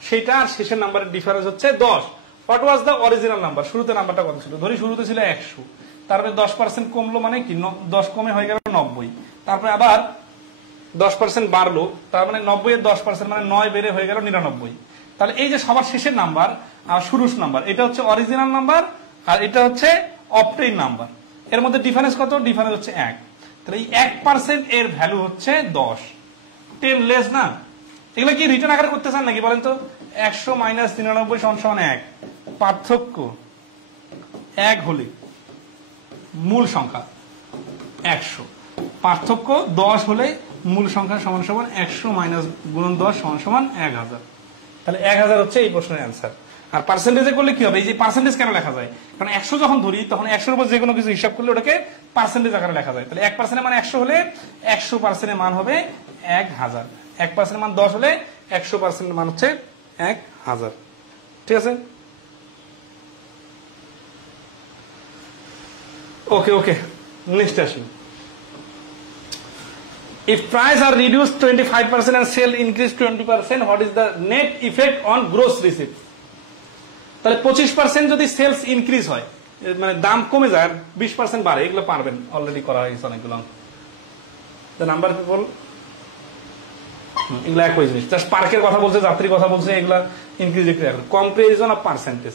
সেটা আর শেষের নাম্বারের ডিফারেন্স হচ্ছে 10। What was the original number? শুরুতে নাম্বারটা কত ছিল? ধরি শুরুতে ছিল 100, তারপরে 10% কমলো মানে কি 10 কমে হয়ে গেল 90, তারপরে আবার 10% বাড়লো, তার মানে 90 এর 10% মানে 9 বেড়ে হয়ে গেল 99। তাহলে এই যে সবার শেষের নাম্বার আর শুরুর নাম্বার, এটা হচ্ছে অরিজিনাল নাম্বার আর এটা হচ্ছে অবটেইন নাম্বার। এর মধ্যে ডিফারেন্স কত? ডিফারেন্স হচ্ছে 1। তাহলে এই 1% এর ভ্যালু হচ্ছে 10। 10 লেস না? এগুলো কি রিটার্ন আকারে করতে চান নাকি বলেন তো? 100 - 99 = 1। পার্থক্য 1 হলে মূল সংখ্যা 100, পার্থক্য 10 হলে মূল সংখ্যা সমান সমান 100 - গুণন 10 সমান সমান 1000। তাহলে 1000 হচ্ছে এই প্রশ্নের অ্যান্সার। আর পার্সেন্টেজে করলে কি হবে? এই যে পার্সেন্টেজ কেন লেখা যায়? কারণ 100 যখন ধরি তখন 100 এর উপর যে কোনো কিছু হিসাব করলে ওটাকে পার্সেন্টেজ আকারে লেখা যায়। তাহলে 1% মান 100 হলে 100% এর মান হবে 1000। 1% মান 10 হলে 100% মান হচ্ছে 1000। ঠিক আছে, ওকে ওকে, নেক্সট আসুন। If price are reduced 25% and sale increase 20%, what is the net effect on gross receipt? তাহলে 25% যদি সেলস ইনক্রিজ হয়, মানে দাম কমে যায়, 20% বাড়ে, এগুলো পারবেন, অলরেডি করা হয়েছে অনেকগুলো। দ্য নাম্বার পিপল, এগুলো একই জিনিস, জাস্ট পার্কের কথা বলছে, যাত্রীর কথা বলছে, এগুলা increase decrease, comparison of percentage.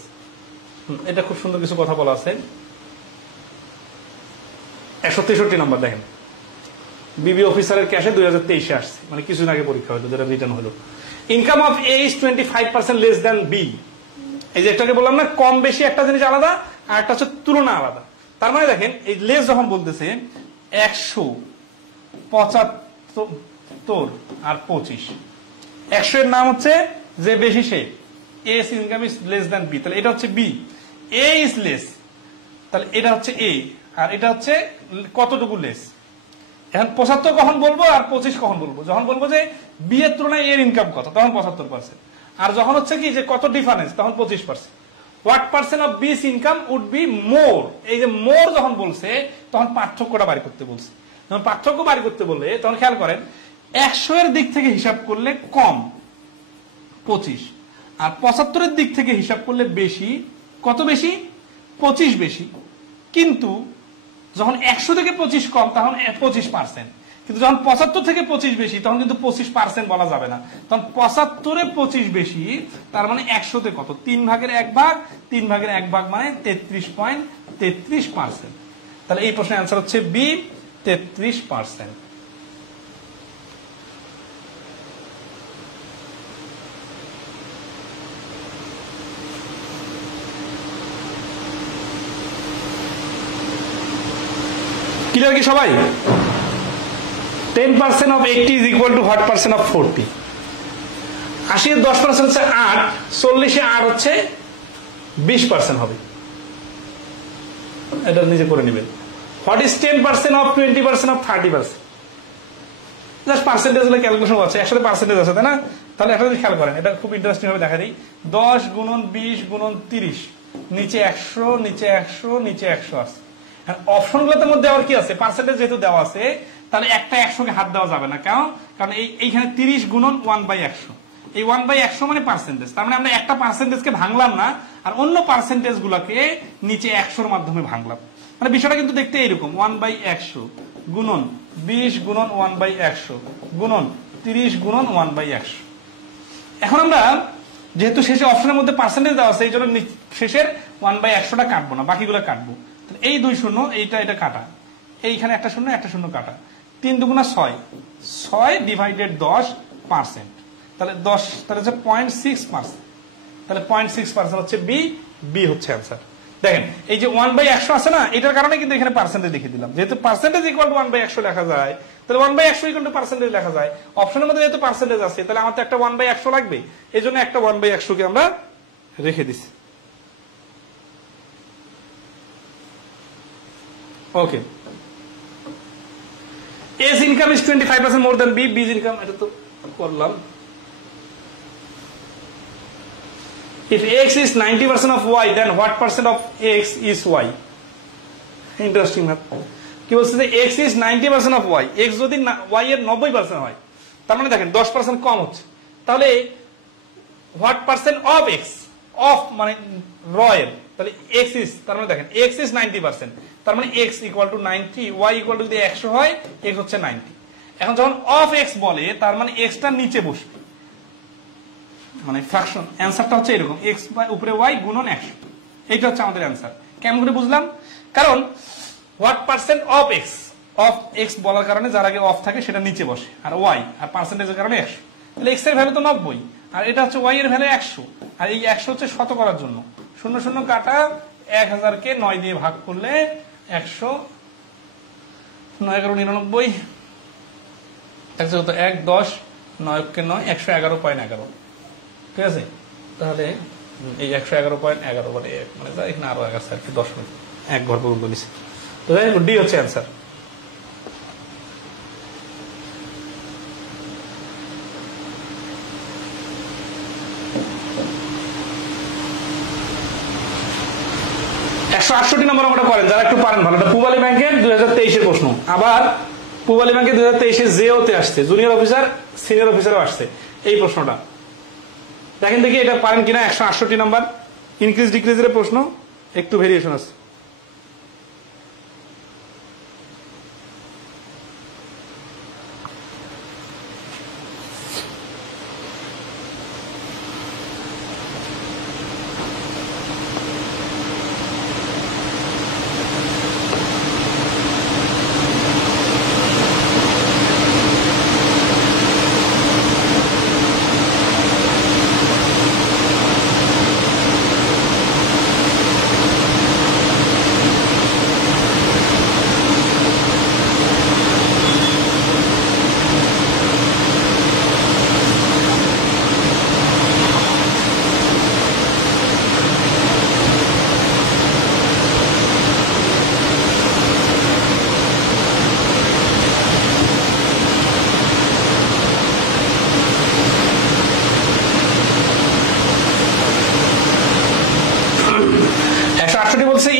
এটা খুব সুন্দর কিছু কথা বলা আছে। 163 নাম্বার দেখেন, বিবি অফিসারের ক্যাশে 2023 আসছে, মানে কিছুদিন আগে পরীক্ষা হলো, যেটা রিটার্ন হলো। Income of A is 25% less than B. এই যে একটাকে বললাম না, কম বেশি একটা জিনিস আলাদা, আর একটা হচ্ছে তুলনা আলাদা। তার মানে দেখেন এই লেস যখন বলতেছে 175 আর 25, 100 এর নাম হচ্ছে যে বেশি সে, A income is less than B, তাহলে এটা হচ্ছে বি। এ ইজ লেস, তাহলে এটা হচ্ছে এ, আর এটা হচ্ছে কতটুকু লেস। এখন 75 কখন বলবো আর 25 কখন বলবো? যখন বলবো যে বি এর তুলনায় এর ইনকাম কত, তখন 75%। আর যখন হচ্ছে কি যে কত ডিফারেন্স, তখন 25%। হোয়াট পার্সেন্ট অফ বিস ইনকাম উড বি মোর, এই যে মোর যখন বলছে তখন পার্থক্যটা বাড়ি করতে বলছে। যখন পার্থক্য বাড়ি করতে বললে তখন খেয়াল করেন 100 এর দিক থেকে হিসাব করলে কম 25, আর 75 এর দিক থেকে হিসাব করলে বেশি। কত বেশি? 25 বেশি। কিন্তু যখন 100 থেকে 25 কম তখন 25%, কিন্তু যখন 75 থেকে 25 বেশি তখন কিন্তু 25% বলা যাবে না, তখন 75 এ 25 বেশি, তার মানে 100 তে কত? 3 ভাগের 1 ভাগ, 3 ভাগের 1 ভাগ মানে 33.33%। তাহলে এই প্রশ্নের অ্যান্সার হচ্ছে বি, 33%। ক্লিয়ার কি সবাই? 10% of 80 is equal to what percent of 40? 80 এর 10% হচ্ছে 8, 40 এ 8 হচ্ছে 20% হবে। এটা নিজে করে নেবেন। What is 10% of 20% of 30%? Just percentage গুলো ক্যালকুলেশন আছে, একসাথে পার্সেন্টেজ আছে তাই না? তাহলে একটা যদি খেয়াল করেন, এটা খুব ইন্টারেস্টিং ভাবে দেখা দিই। 10 গুণন 20 গুণন 30, নিচে 100 নিচে 100 নিচে 100 আছে। অপশন গুলোর মধ্যে আবার কি আছে, পার্সেন্টেজ যেহেতু দেওয়া আছে তাহলে একটা 100 কে হাত দেওয়া যাবে না। কারণ এইখানে 30 গুণন 1/100, এই 1/100 মানে পার্সেন্টেজ। তার মানে আমরা একটা পার্সেন্টেজকে ভাঙলাম না, আর অন্য পার্সেন্টেজ গুলাকে নিচে 100 এর মাধ্যমে ভাঙলাম। মানে বিষয়টা কিন্তু দেখতে এইরকম, 1/100 গুণন 20 গুণন 1/100 গুণন 30 গুণন 1/100। এখন আমরা যেহেতু শেষে অপশনের মধ্যে পার্সেন্টেজ দেওয়া আছে, এই জন্য শেষের 1/100টা কাটবো না, বাকিগুলো কাটবো। এই 2 শূন্য, এটা কাটা, এইখানে একটা শূন্য কাটা, 3 দুগুণা 6, 6 ডিভাইডেড 10%, তাহলে 10, তাহলে হচ্ছে 0.6%, তাহলে 0.6% হচ্ছে বি হচ্ছে অ্যান্সার। দেখেন এই যে 1/100 আছে না, এটার কারণে কিন্তু এখানে পার্সেন্টেজ লিখে দিলাম। যেহেতু পার্সেন্টেজ ইকুয়াল টু 1/100 লেখা যায়, তাহলে 1/100 ইকুয়াল টু পার্সেন্টেজ লেখা যায়। অপশনের মধ্যে যেহেতু পার্সেন্টেজ আছে, তাহলে আমার তো একটা 1/100 লাগবে, এই জন্য একটা 1/100 কে আমরা রেখে দিছি। ওকে, A's income is 25% more than B's income, এটা তো করলাম। If X is 90% of Y, then what percent of X is Y? Interesting math. কি বলছে যে X is 90% of Y, X যদি Y এর 90% হয়, তার মানে দেখেন 10% কম হচ্ছে, তাহলে what percent of X, of মানে র এর, তাহলে X is, তার মানে দেখেন X is 90%, তার মানে X equal to 90, Y equal to যদি 100 হয়, X হচ্ছে 90। এখন যখন of X বলে, তার মানে X টা নিচে বসবে, মানে ফ্র্যাকশন। অ্যান্সারটা হচ্ছে এরকম, X উপরে Y গুণন 100, এইটা হচ্ছে আমাদের অ্যান্সার। কেমন করে বুঝলাম? কারণ what percent of X, of X বলার কারণে যার আগে অফ থাকে সেটা নিচে বসে, আর Y আর পার্সেন্টেজের কারণে 100, তাহলে X এর ভ্যালু তো 90, আর এটা হচ্ছে Y এর ভ্যালু 100, আর এই 100 হচ্ছে শত করার জন্য, শূন্য শূন্য কাটা, 1000 কে 9 দিয়ে ভাগ করলে 100, 9 11 99, 1 10 9 কে 9, 111.11, ঠিক আছে? তাহলে এই 111.11 মানে এখানে আরো 1 আছে আর কি, 10 মিনিট 1 ঘর পর্যন্ত নিচ্ছে, তো ডি হচ্ছে অ্যান্সার। নম্বর আমরা করেন, যারা একটু পারেন ভালো। পূবালী ব্যাংকের 2023-এর প্রশ্ন, আবার পূবালী ব্যাংকের 2023-এ জেওতে আসছে, জুনিয়র অফিসার সিনিয়র অফিসারও আসছে এই প্রশ্নটা। দেখেন দেখি এটা পারেন কিনা। 168 নাম্বার, ইনক্রিজ ডিক্রিজের প্রশ্ন, একটু ভেরিয়েশন আছে।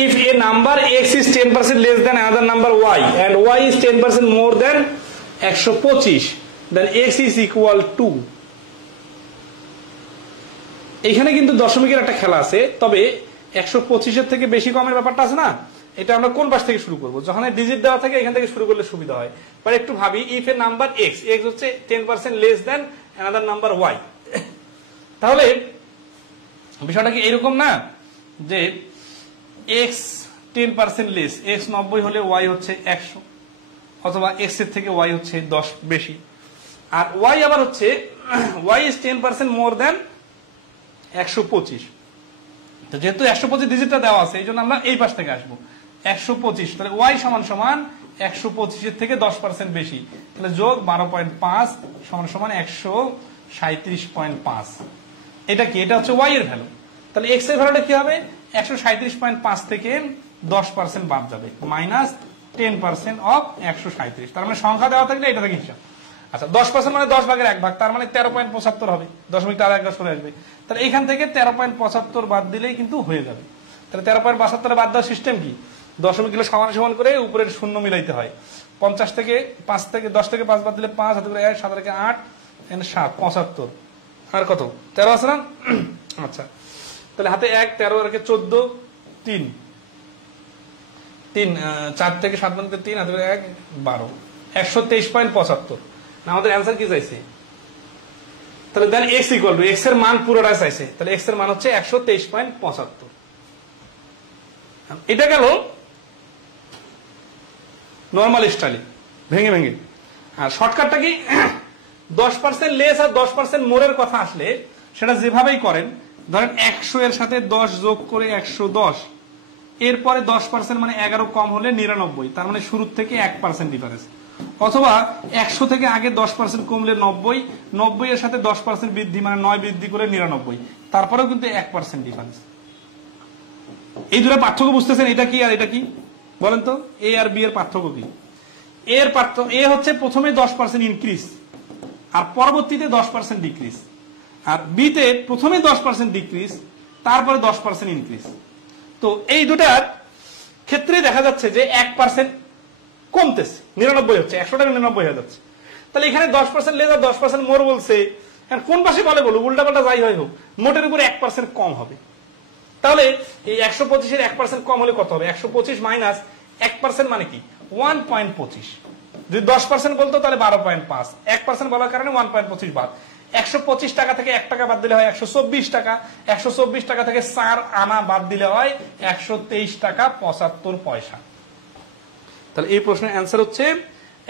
If a number X is 10% less than another number Y and Y is 10% more than 125, then X is equal to, এখানে কিন্তু দশমিকের একটা খেলা আছে, তবে 125-এর থেকে বেশি কমের ব্যাপারটা আছে না, এটা আমরা কোন পাশ থেকে শুরু করব? যখন ডিজিট দেওয়া থাকে এখান থেকে শুরু করলে সুবিধা হয়। বাট একটু ভাবি, if A number X, X হচ্ছে 10% less than another number Y, তাহলে বিষয়টা কি এরকম না যে X 10% লেস, X 90 হলে Y হচ্ছে 100, অথবা X এর থেকে Y হচ্ছে 10 বেশি, আর Y আবার হচ্ছে Y is 10% মোর দেন 125। তো যেহেতু 125 ডিজিটটা দেওয়া আছে, এই জন্য আমরা এই পাশ থেকে আসবো 125, তাহলে Y সমান সমান 125 থেকে 10% বেশি, তাহলে যোগ 12.5 সমান সমান 137.5। এটা কি? এটা হচ্ছে y এর ভ্যালু। তাহলে x এর ভ্যালুটা কি হবে? 137.5 থেকে 10% বাদ যাবে, মাইনাস 10% অফ 137। তার মানে সংখ্যা দেওয়া থাকলে এটা থেকে হিসাব। আচ্ছা 10% মানে 10 ভাগের 1 ভাগ, তার মানে 13.75 হবে, দশমিকটা আর এক সরে আসবে। তাহলে এখান থেকে 13.75 বাদ দিলেই কিন্তু হয়ে যাবে। তাহলে 13.75 বাদ দেওয়ার সিস্টেম কি? দশমিক গুলো সমান সমান করে উপরের শূন্য মিলাইতে হয়। 50 থেকে 5 থেকে 10 থেকে 5 বাদ দিলে 5, হাতে করে 1, 7 থেকে 8, 7, 75 আর কত 13 আছে না? আচ্ছা তাহলে হাতে 1, 13 আর 14, 3, 4 থেকে 7 বাদ দিলে 3, হাতে করে 1, 12, 123.75। না আমাদের অ্যান্সার কি চাইছে? তাহলে দেন x ইকুয়াল টু, x এর মান পুরোটা চাইছে, তাহলে x এর মান হচ্ছে 123.75। এটা গেল নরমাল স্টাইলে ভেঙে ভেঙে। আর শর্টকাটটা কি? 10% লেস আর 10% মোরের কথা আসলে সেটা যেভাবেই করেন, ধরেন 100 এর সাথে 10 যোগ করে 110, এরপরে 10% মানে 11 কম হলে 99, তার মানে শুরুর থেকে 1% ডিফারেন্স। অথবা 100 থেকে আগে 10% কমলে 90, 90 এর সাথে 10% বৃদ্ধি মানে 9 বৃদ্ধি করে 99, তারপরেও কিন্তু 1% ডিফারেন্স। এই দুটো পার্থক্য বুঝতেছেন? এটা কি আর এটা কি বলেন তো? এ আর বি এর পার্থক্য কি? এর পার্থক্য, এ হচ্ছে প্রথমে 10% ইনক্রিজ আর পরবর্তীতে 10% ডিক্রিজ, আর বি তে প্রথমে 10% ডিক্রিজ তারপরে 10% ইনক্রিজ। তো এই দুটার ক্ষেত্রে দেখা যাচ্ছে যে 1% কমতেছে, 99 হচ্ছে, 100 টাকা 99 হয়ে যাচ্ছে। তাহলে এখানে 10% লেস আর 10% মোর বলছে, কোন পাশে বলে বলুক, উল্টা পাল্টা যাই হয় হোক, মোটের উপরে 1% কম হবে। তাহলে এই 125 এর 1% কম হলে কত হবে? 125 মাইনাস 1% মানে কি? 1.25। যদি 10% বলতো তাহলে 12.5, 1% বলার কারণে 1.25 বাদ। 125 টাকা থেকে 1 টাকা বাদ দিলে হয় 124 টাকা, 124 টাকা থেকে 4 আনা বাদ দিলে হয় 123 টাকা 75 পয়সা। তাহলে এই প্রশ্নের অ্যান্সার হচ্ছে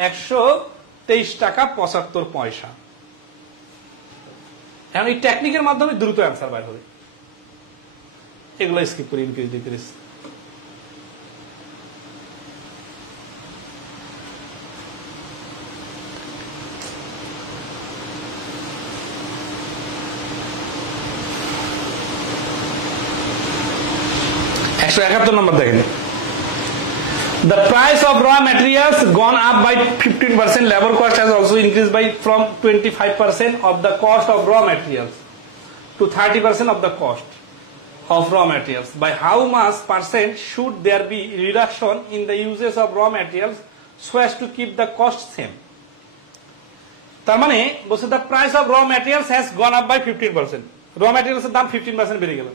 123 টাকা 75 পয়সা। এখন এই টেকনিকের মাধ্যমে দ্রুত অ্যান্সার বাইর হবে। এগুলো স্কিপ করি, ইনক্রিজ ডিক্রিজ। নম্বর দেখেন, the price of raw materials gone up by 15%, labor cost has also increased by from 25% of the cost of raw materials to 30% of the cost of raw materials. By how much percent should there be reduction in the uses of raw materials so as to keep the cost same? তার মানে বলছে the price of raw materials has gone up by 15%, raw materials এর দাম 15% বেড়ে গেল।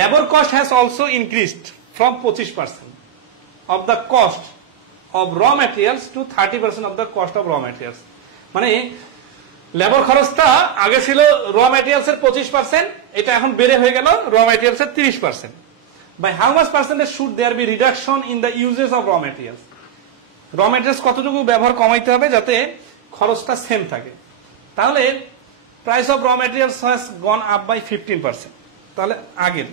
Labor cost has also increased from 25% of the cost of raw materials to 30% of the cost of raw materials. মানে labour খরচটা আগে ছিল র materials এর 25%, এটা এখন বেড়ে হয়ে গেল র ম্যাটেরিয়ালস এর 30%। By how much percentage should there be reduction in the uses of raw materials? Raw materials কতটুকু ব্যবহার কমাইতে হবে যাতে খরচটা সেম থাকে? তাহলে price of raw materials has gone up by 15%। তাহলে আগের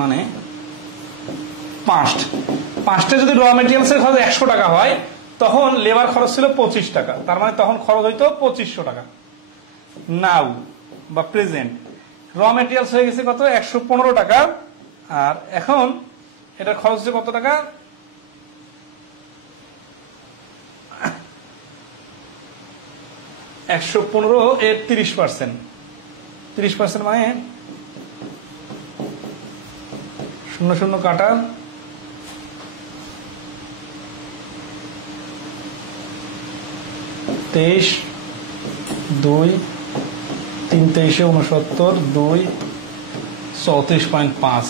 মানে পাঁচটা যদি র মেটেরিয়ালস এর খরচ 100 টাকা হয়, তখন লেবার খরচ ছিল 25 টাকা, তার মানে তখন খরচ হইতো 2500 টাকা। নাও বা প্রেজেন্ট র মেটেরিয়ালস হয়ে গেছে কত? 115 টাকা, আর এখন এটার খরচ হচ্ছে কত টাকা? 115 এর 30%, 30% মানে 0 কাটা 23, 2, 3 23 69, 2 34.5।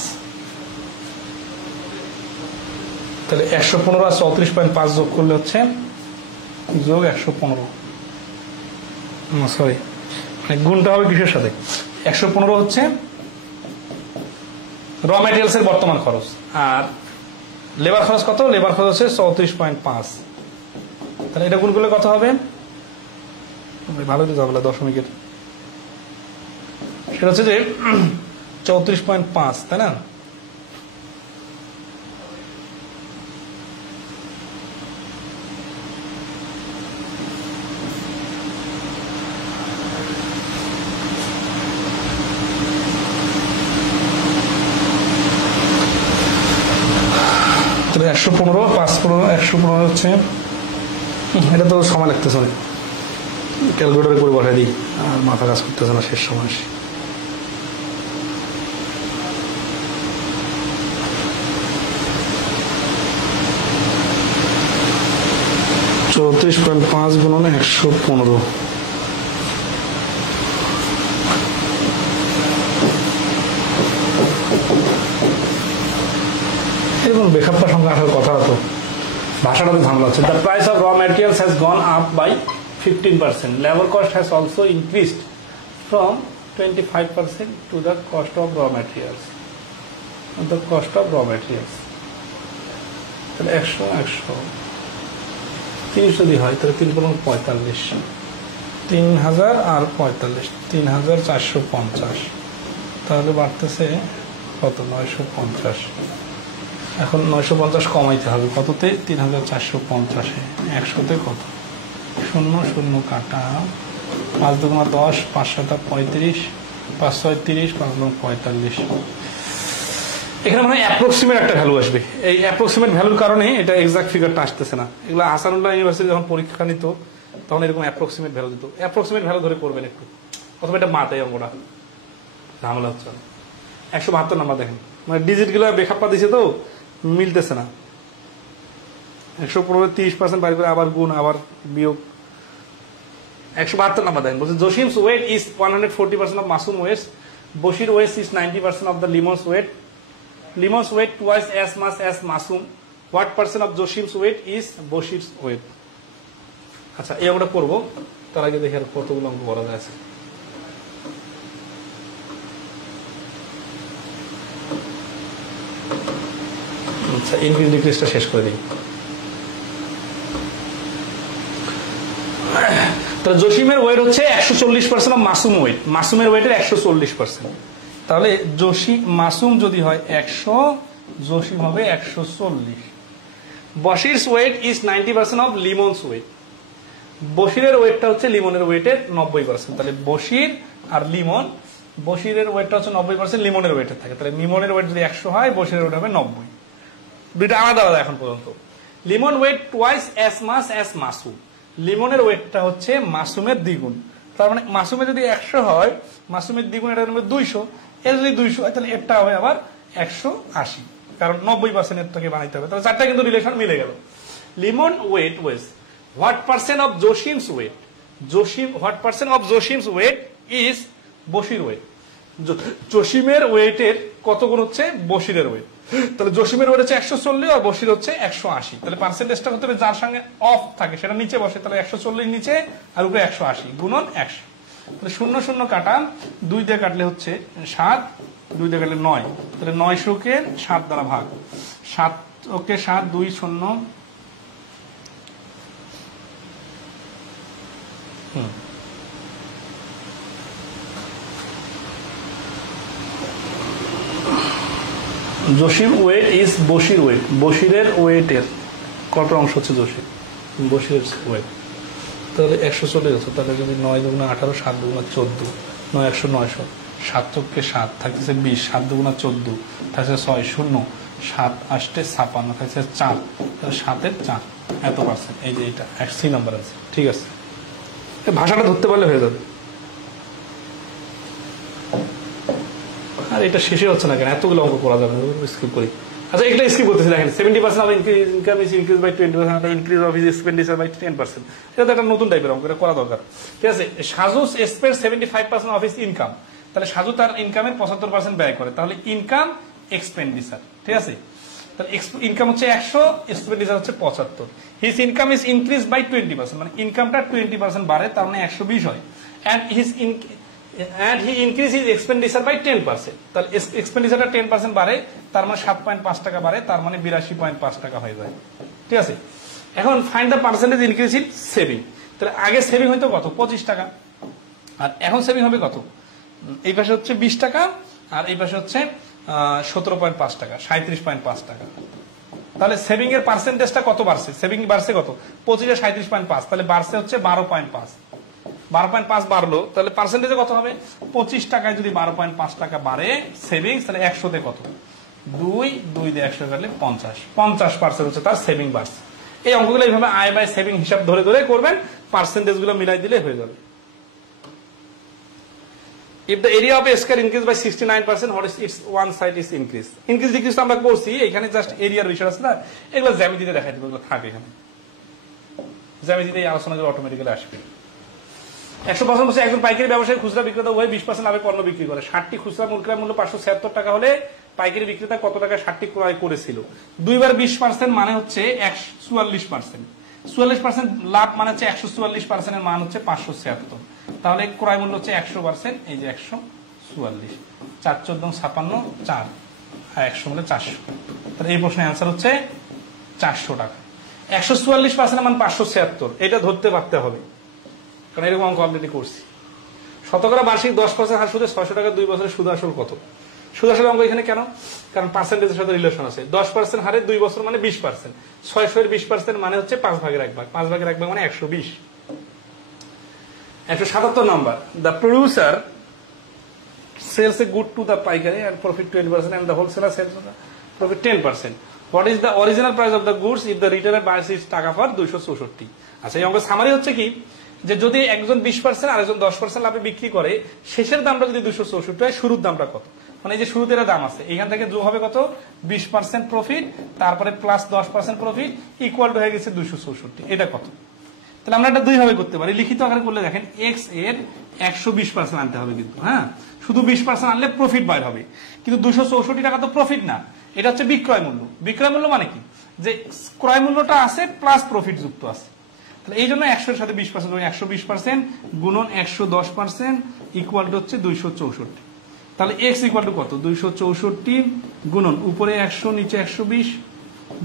তাহলে 115 আর 34.5 যোগ করলে হচ্ছে যোগ 115, সরি মানে গুণটা হবে কিসের সাথে? 115 হচ্ছে র ম্যাটেরিয়ালস এর বর্তমান খরচ, আর লেবার খরচ কত? লেবার খরচ হচ্ছে 34.5। তাহলে এটা গুণ করলে কত হবে? ভালো তো যাবে দশমিকের, সেটা হচ্ছে যে 34.5, তাই না? তাহলে 115, 5 115 হচ্ছে, এটা তো সময় লাগতেছে অনেক, ক্যালকুলেটারে করে বসাই দিই, আর মাথা কাজ করতেছে না শেষ সময় আসে। $34.5 গুণন 115, এরকম বেখাপ্পা সংখ্যা আসার কথা হতো, ভাষাটা তো ঝামেলা হচ্ছে। The price of raw materials has gone up by 15%. Labor cost has also increased from 25% to the cost of raw materials. The cost of raw materials. তাহলে 100 30 যদি হয় তাহলে 3 গুণ 45, 3000 আর 45, 3450, তাহলে বাড়তেছে কত? 950। এখন 950 কমাইতে হবে কততে? 3450-এ 100-তে কত? 0 0 কাটা, 5 দুগুণা 10, 5 7 35, 5 6 30, 5 9 45। এখানে মানে অ্যাপ্রক্সিমেট একটা ভ্যালু আসবে। এই অ্যাপ্রক্সিমেট ভ্যালুর কারণে এটা এক্সাক্ট ফিগারটা আসতেছে না। এগুলো হাসানুল্লাহ ইউনিভার্সিটি যখন পরীক্ষা নিত তখন এরকম অ্যাপ্রক্সিমেট ভ্যালু দিত। অ্যাপ্রক্সিমেট ভ্যালু ধরে করবেন একটু, অথবা এটা মাথায় অঙ্কটা ঝামেলা হচ্ছে। 172 নাম্বার দেখেন, মানে ডিজিট গুলো বেখাপ্পা দিছে তো মিলতেছে না। 115 30% বাইর করে আবার গুণ আবার বিয়োগ। 172 নাম্বার দেখেন, বলছে Jasim's weight is 140% of Masum weight, Bashir weight is 90% of the Limon's weight, Limon's weight twice as much as Masum, what percent of Jasim's weight is Bashir's weight. আচ্ছা, এই আমরা করবো, তার আগে দেখে আর কতগুলো অঙ্ক করা যায়। আচ্ছা, ইনক্রিজ ডিক্রিজটা শেষ করে দিই। তাহলে জসিমের ওয়েট হচ্ছে 140% অফ মাসুম ওয়েট, মাসুমের ওয়েটের 140%। তাহলে মাসুম যদি হয় 100, জসিম হবে 140। বশিরস ওয়েট ইজ 90% অফ লিমনস ওয়েট, বশিরের ওয়েটটা হচ্ছে লিমনের ওয়েটের 90%। তাহলে বশির আর লিমন, বশিরের ওয়েটটা হচ্ছে 90%, লিমনের ওয়েটের থাকে। তাহলে লিমনের ওয়েট যদি 100 হয়, বশিরের ওয়েট হবে 90। দুইটা আলাদা আলাদা এখন পর্যন্ত। Limon weight twice as much as Masum, লিমনের ওয়েটটা হচ্ছে মাসুমের দ্বিগুণ। তার মানে মাসুমে যদি 100 হয়, মাসুমের দ্বিগুণ এটা হবে 200, এর যদি 200 হয় তাহলে এটা হবে আবার 180, কারণ 90% এরটাকে বানাইতে হবে। তাহলে চারটা কিন্তু রিলেশন মিলে গেল। Limon weight weighs what percent of Jasim's weight, what percent of Jasim's weight is Bashir weight, জসিমের ওয়েটের কত গুণ হচ্ছে বশিরের ওয়েট। তাহলে জসিমের ওয়েট হচ্ছে 140 আর বশির হচ্ছে 180। তাহলে পার্সেন্টেজটা হতে হবে যার সঙ্গে অফ থাকে সেটা নিচে বসে, তাহলে 140 নিচে আর উপরে 180 গুণন 100। তাহলে 0 0 কাটা, 2 দিয়ে কাটলে হচ্ছে 7, 2 দিয়ে কাটলে 9, তাহলে 900-কে 7 দ্বারা ভাগ, 7 okay 7 2 0। Jasim weight is Bashir weight, বশিরের ওয়েটের কত অংশ হচ্ছে জসিম, বশিরের ওয়েট। তাহলে 140 আছে, তাহলে যদি 9 দুগুণা 18, 7 দুগুণা 14, 9 100 900, 7 চোখকে 7 থাকতেছে 20, 7 দুগুণা 14 থাকছে 6, 0 7 8 56 থাকছে 4, তাহলে 7-এর 4 এত পার্সেন্ট। এই যে এটা 1 নাম্বার আছে, ঠিক আছে। ভাষাটা ধরতে পারলে হয়ে যাবে। আর এটা শেষে হচ্ছে না কেন? এতগুলো অঙ্ক করা যাবে, স্কিপ করি। আচ্ছা, এগুলো স্কিপ করতেছি। দেখেন 70% of income is increase by 20%, increase of his expenditure by 10%। এটা তো একটা নতুন টাইপের অঙ্ক, এটা করা দরকার। ঠিক আছে, Saju spend 75% of his income, তাহলে সাজু তার ইনকামের 75% ব্যয় করে, তাহলে ইনকাম এক্সপেন্ডিচার। ঠিক আছে, তাহলে ইনকাম হচ্ছে 100, এক্সপেন্ডিচার হচ্ছে 75। His income is increase by 20%, মানে ইনকামটা 20% বাড়ে, তার মানে 120 হয়। and he increase his expenditure by 10%, তাহলে এক্সপেন্ডিচারটা 10% বাড়ে, তার মানে 7.5 টাকা বাড়ে, তার মানে 82.5 টাকা হয়ে যায়। ঠিক আছে, এখন find the percentage increase in saving. তাহলে আগে সেভিং হইতো কত? 25 টাকা, আর এখন সেভিং হবে কত? এই পাশে হচ্ছে 20 টাকা, আর এই পাশে হচ্ছে 17.5 টাকা, 37.5 টাকা। তাহলে সেভিং এর পার্সেন্টেজটা কত বাড়ছে? সেভিং বাড়ছে কত? 25 এ 37.5, তাহলে বাড়ছে হচ্ছে 12.5। 12.5 বাড়লো, তাহলে পার্সেন্টেজে কত হবে? 25 টাকায় যদি 12.5 টাকা বাড়ে সেভিংস, তাহলে 100-তে কত? 2 দিয়ে 100 কাটলে 50% হচ্ছে তার সেভিং বাড়ছে। এই অঙ্কগুলো এইভাবে আয় বাই সেভিং হিসাব ধরে ধরে করবেন, পার্সেন্টেজ গুলো মিলাই দিলে হয়ে যাবে। If the area of a square increase by 69%, what is its one side is increase? Increase decrease আমরা করছি, এখানে জাস্ট এরিয়ার বিষয় আছে না, এগুলো জ্যামিতিতে দেখাই দেবো, এগুলো থাকে এখানে জ্যামিতিতে এই আলোচনাগুলো অটোমেটিক্যালি আসবে। 100% বলছে একজন পাইকারি ব্যবসায়ী খুচরা বিক্রেতা উভয় 20% লাভে পণ্য বিক্রি করে। 60টি খুচরা ক্রয় মূল্য 576 টাকা হলে পাইকারি বিক্রেতা কত টাকা 60টি ক্রয় করেছিল? 2 বার 20% মানে হচ্ছে 144%। 44% লাভ মানে হচ্ছে 144% এর মান হচ্ছে 576। তাহলে ক্রয় মূল্য হচ্ছে 100%, এই যে 144, 4 14 56, 4 আর 100 মানে 400। তাহলে এই প্রশ্নের অ্যান্সার হচ্ছে 400 টাকা। 144% মান 576, এটা ধরতে পারতে হবে, কারণ এরকম অঙ্ক অলরেডি করছি। শতকরা বার্ষিক 10% হার সুদে 600 টাকা 2 বছরের সুদ আসল কত? সুদ আসল অঙ্ক এখানে কেন? কারণ পার্সেন্টেজের সাথে রিলেশন আছে। 10% হারে 2 বছর মানে 20%, 600 এর 20% মানে হচ্ছে 5 ভাগের 1 ভাগ, 5 ভাগের 1 ভাগ মানে 120। 177 number, the producer sells a good to the paikari and profit 20% and the wholesaler sells profit 10%. What is the original price of the goods if the retailer buys its টাকা for 264? আচ্ছা, এই অঙ্কের সামারি হচ্ছে কি, যে যদি একজন 20% আর একজন 10% লাভে বিক্রি করে, শেষের দামটা যদি 264 হয়, শুরুর দামটা কত? মানে এই যে শুরুতে এর দাম আছে, এখান থেকে যোগ হবে কত? 20% প্রফিট, তারপরে প্লাস 10% প্রফিট, ইকুয়াল টু হয়ে গেছে 264। এটা কত? তাহলে আমরা এটা দুই ভাবে করতে পারি। লিখিত আকারে করলে দেখেন, এক্স এর 120% আনতে হবে কিন্তু, হ্যাঁ, শুধু 20% আনলে প্রফিট বাইর হবে, কিন্তু 264 টাকা তো প্রফিট না, এটা হচ্ছে বিক্রয় মূল্য। বিক্রয় মূল্য মানে কি? যে ক্রয় মূল্যটা আছে প্লাস প্রফিট যুক্ত আছে। তাহলে এই জন্য 100 এর সাথে 20%, 120% গুণন 110% ইকুয়াল টু হচ্ছে 264। তাহলে এক্স ইকুয়াল টু কত? 264 গুণন উপরে 100 নিচে 120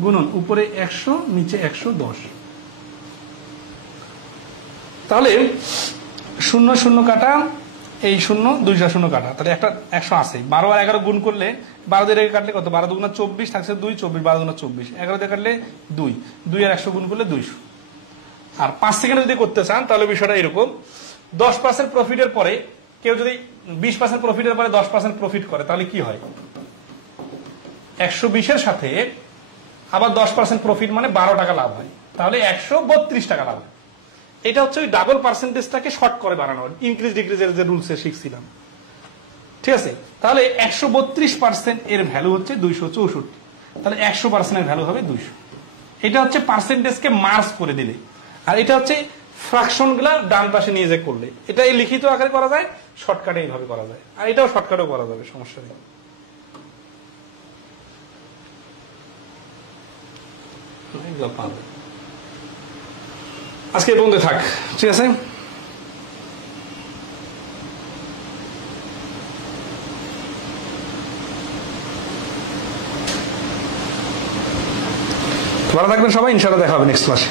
গুণন উপরে 100 নিচে 110। তাহলে 0 0 কাটা, এই 0 2 0 কাটা, তাহলে একটা 100 আছে। 12 আর 11 গুণ করলে 12 দিয়ে কাটলে কত? 12 দুগুণা 24 থাকছে 2, 24 12 দুগুণা 24, 11 দিয়ে কাটলে 2, 2 আর 100 গুণ করলে 200। আর 5 সেকেন্ডে যদি করতে চান তাহলে বিষয়টা এরকম, 10% প্রফিটের পরে কেউ যদি 20% প্রফিটের পরে 10% প্রফিট করে, তাহলে কি হয়? 120 এর সাথে আবার 10% প্রফিট মানে 12 টাকা লাভ হয়, তাহলে 132 টাকা লাভ হয়। এটা হচ্ছে ওই ডাবল পার্সেন্টেজটাকে শর্ট করে বাড়ানো, ইনক্রিজ ডিক্রিজের যে রুলসে শিখছিলাম, ঠিক আছে? তাহলে 132% এর ভ্যালু হচ্ছে 264, তাহলে 100% এর ভ্যালু হবে 200। এটা হচ্ছে পার্সেন্টেজকে মার্জ করে দিলে, আর এটা হচ্ছে ফ্র্যাকশন গুলা ডান পাশে নিয়ে যে করলে। এটা এই লিখিত আকারে করা যায়, শর্টকাটে এইভাবে করা যায়, আর এটাও শর্টকাটেও করা যাবে, সমস্যা নেই। আজকে এই পর্যন্ত থাক, ঠিক আছে? ভালো থাকবেন সবাই, ইনশাআল্লাহ দেখা হবে নেক্সট ক্লাসে।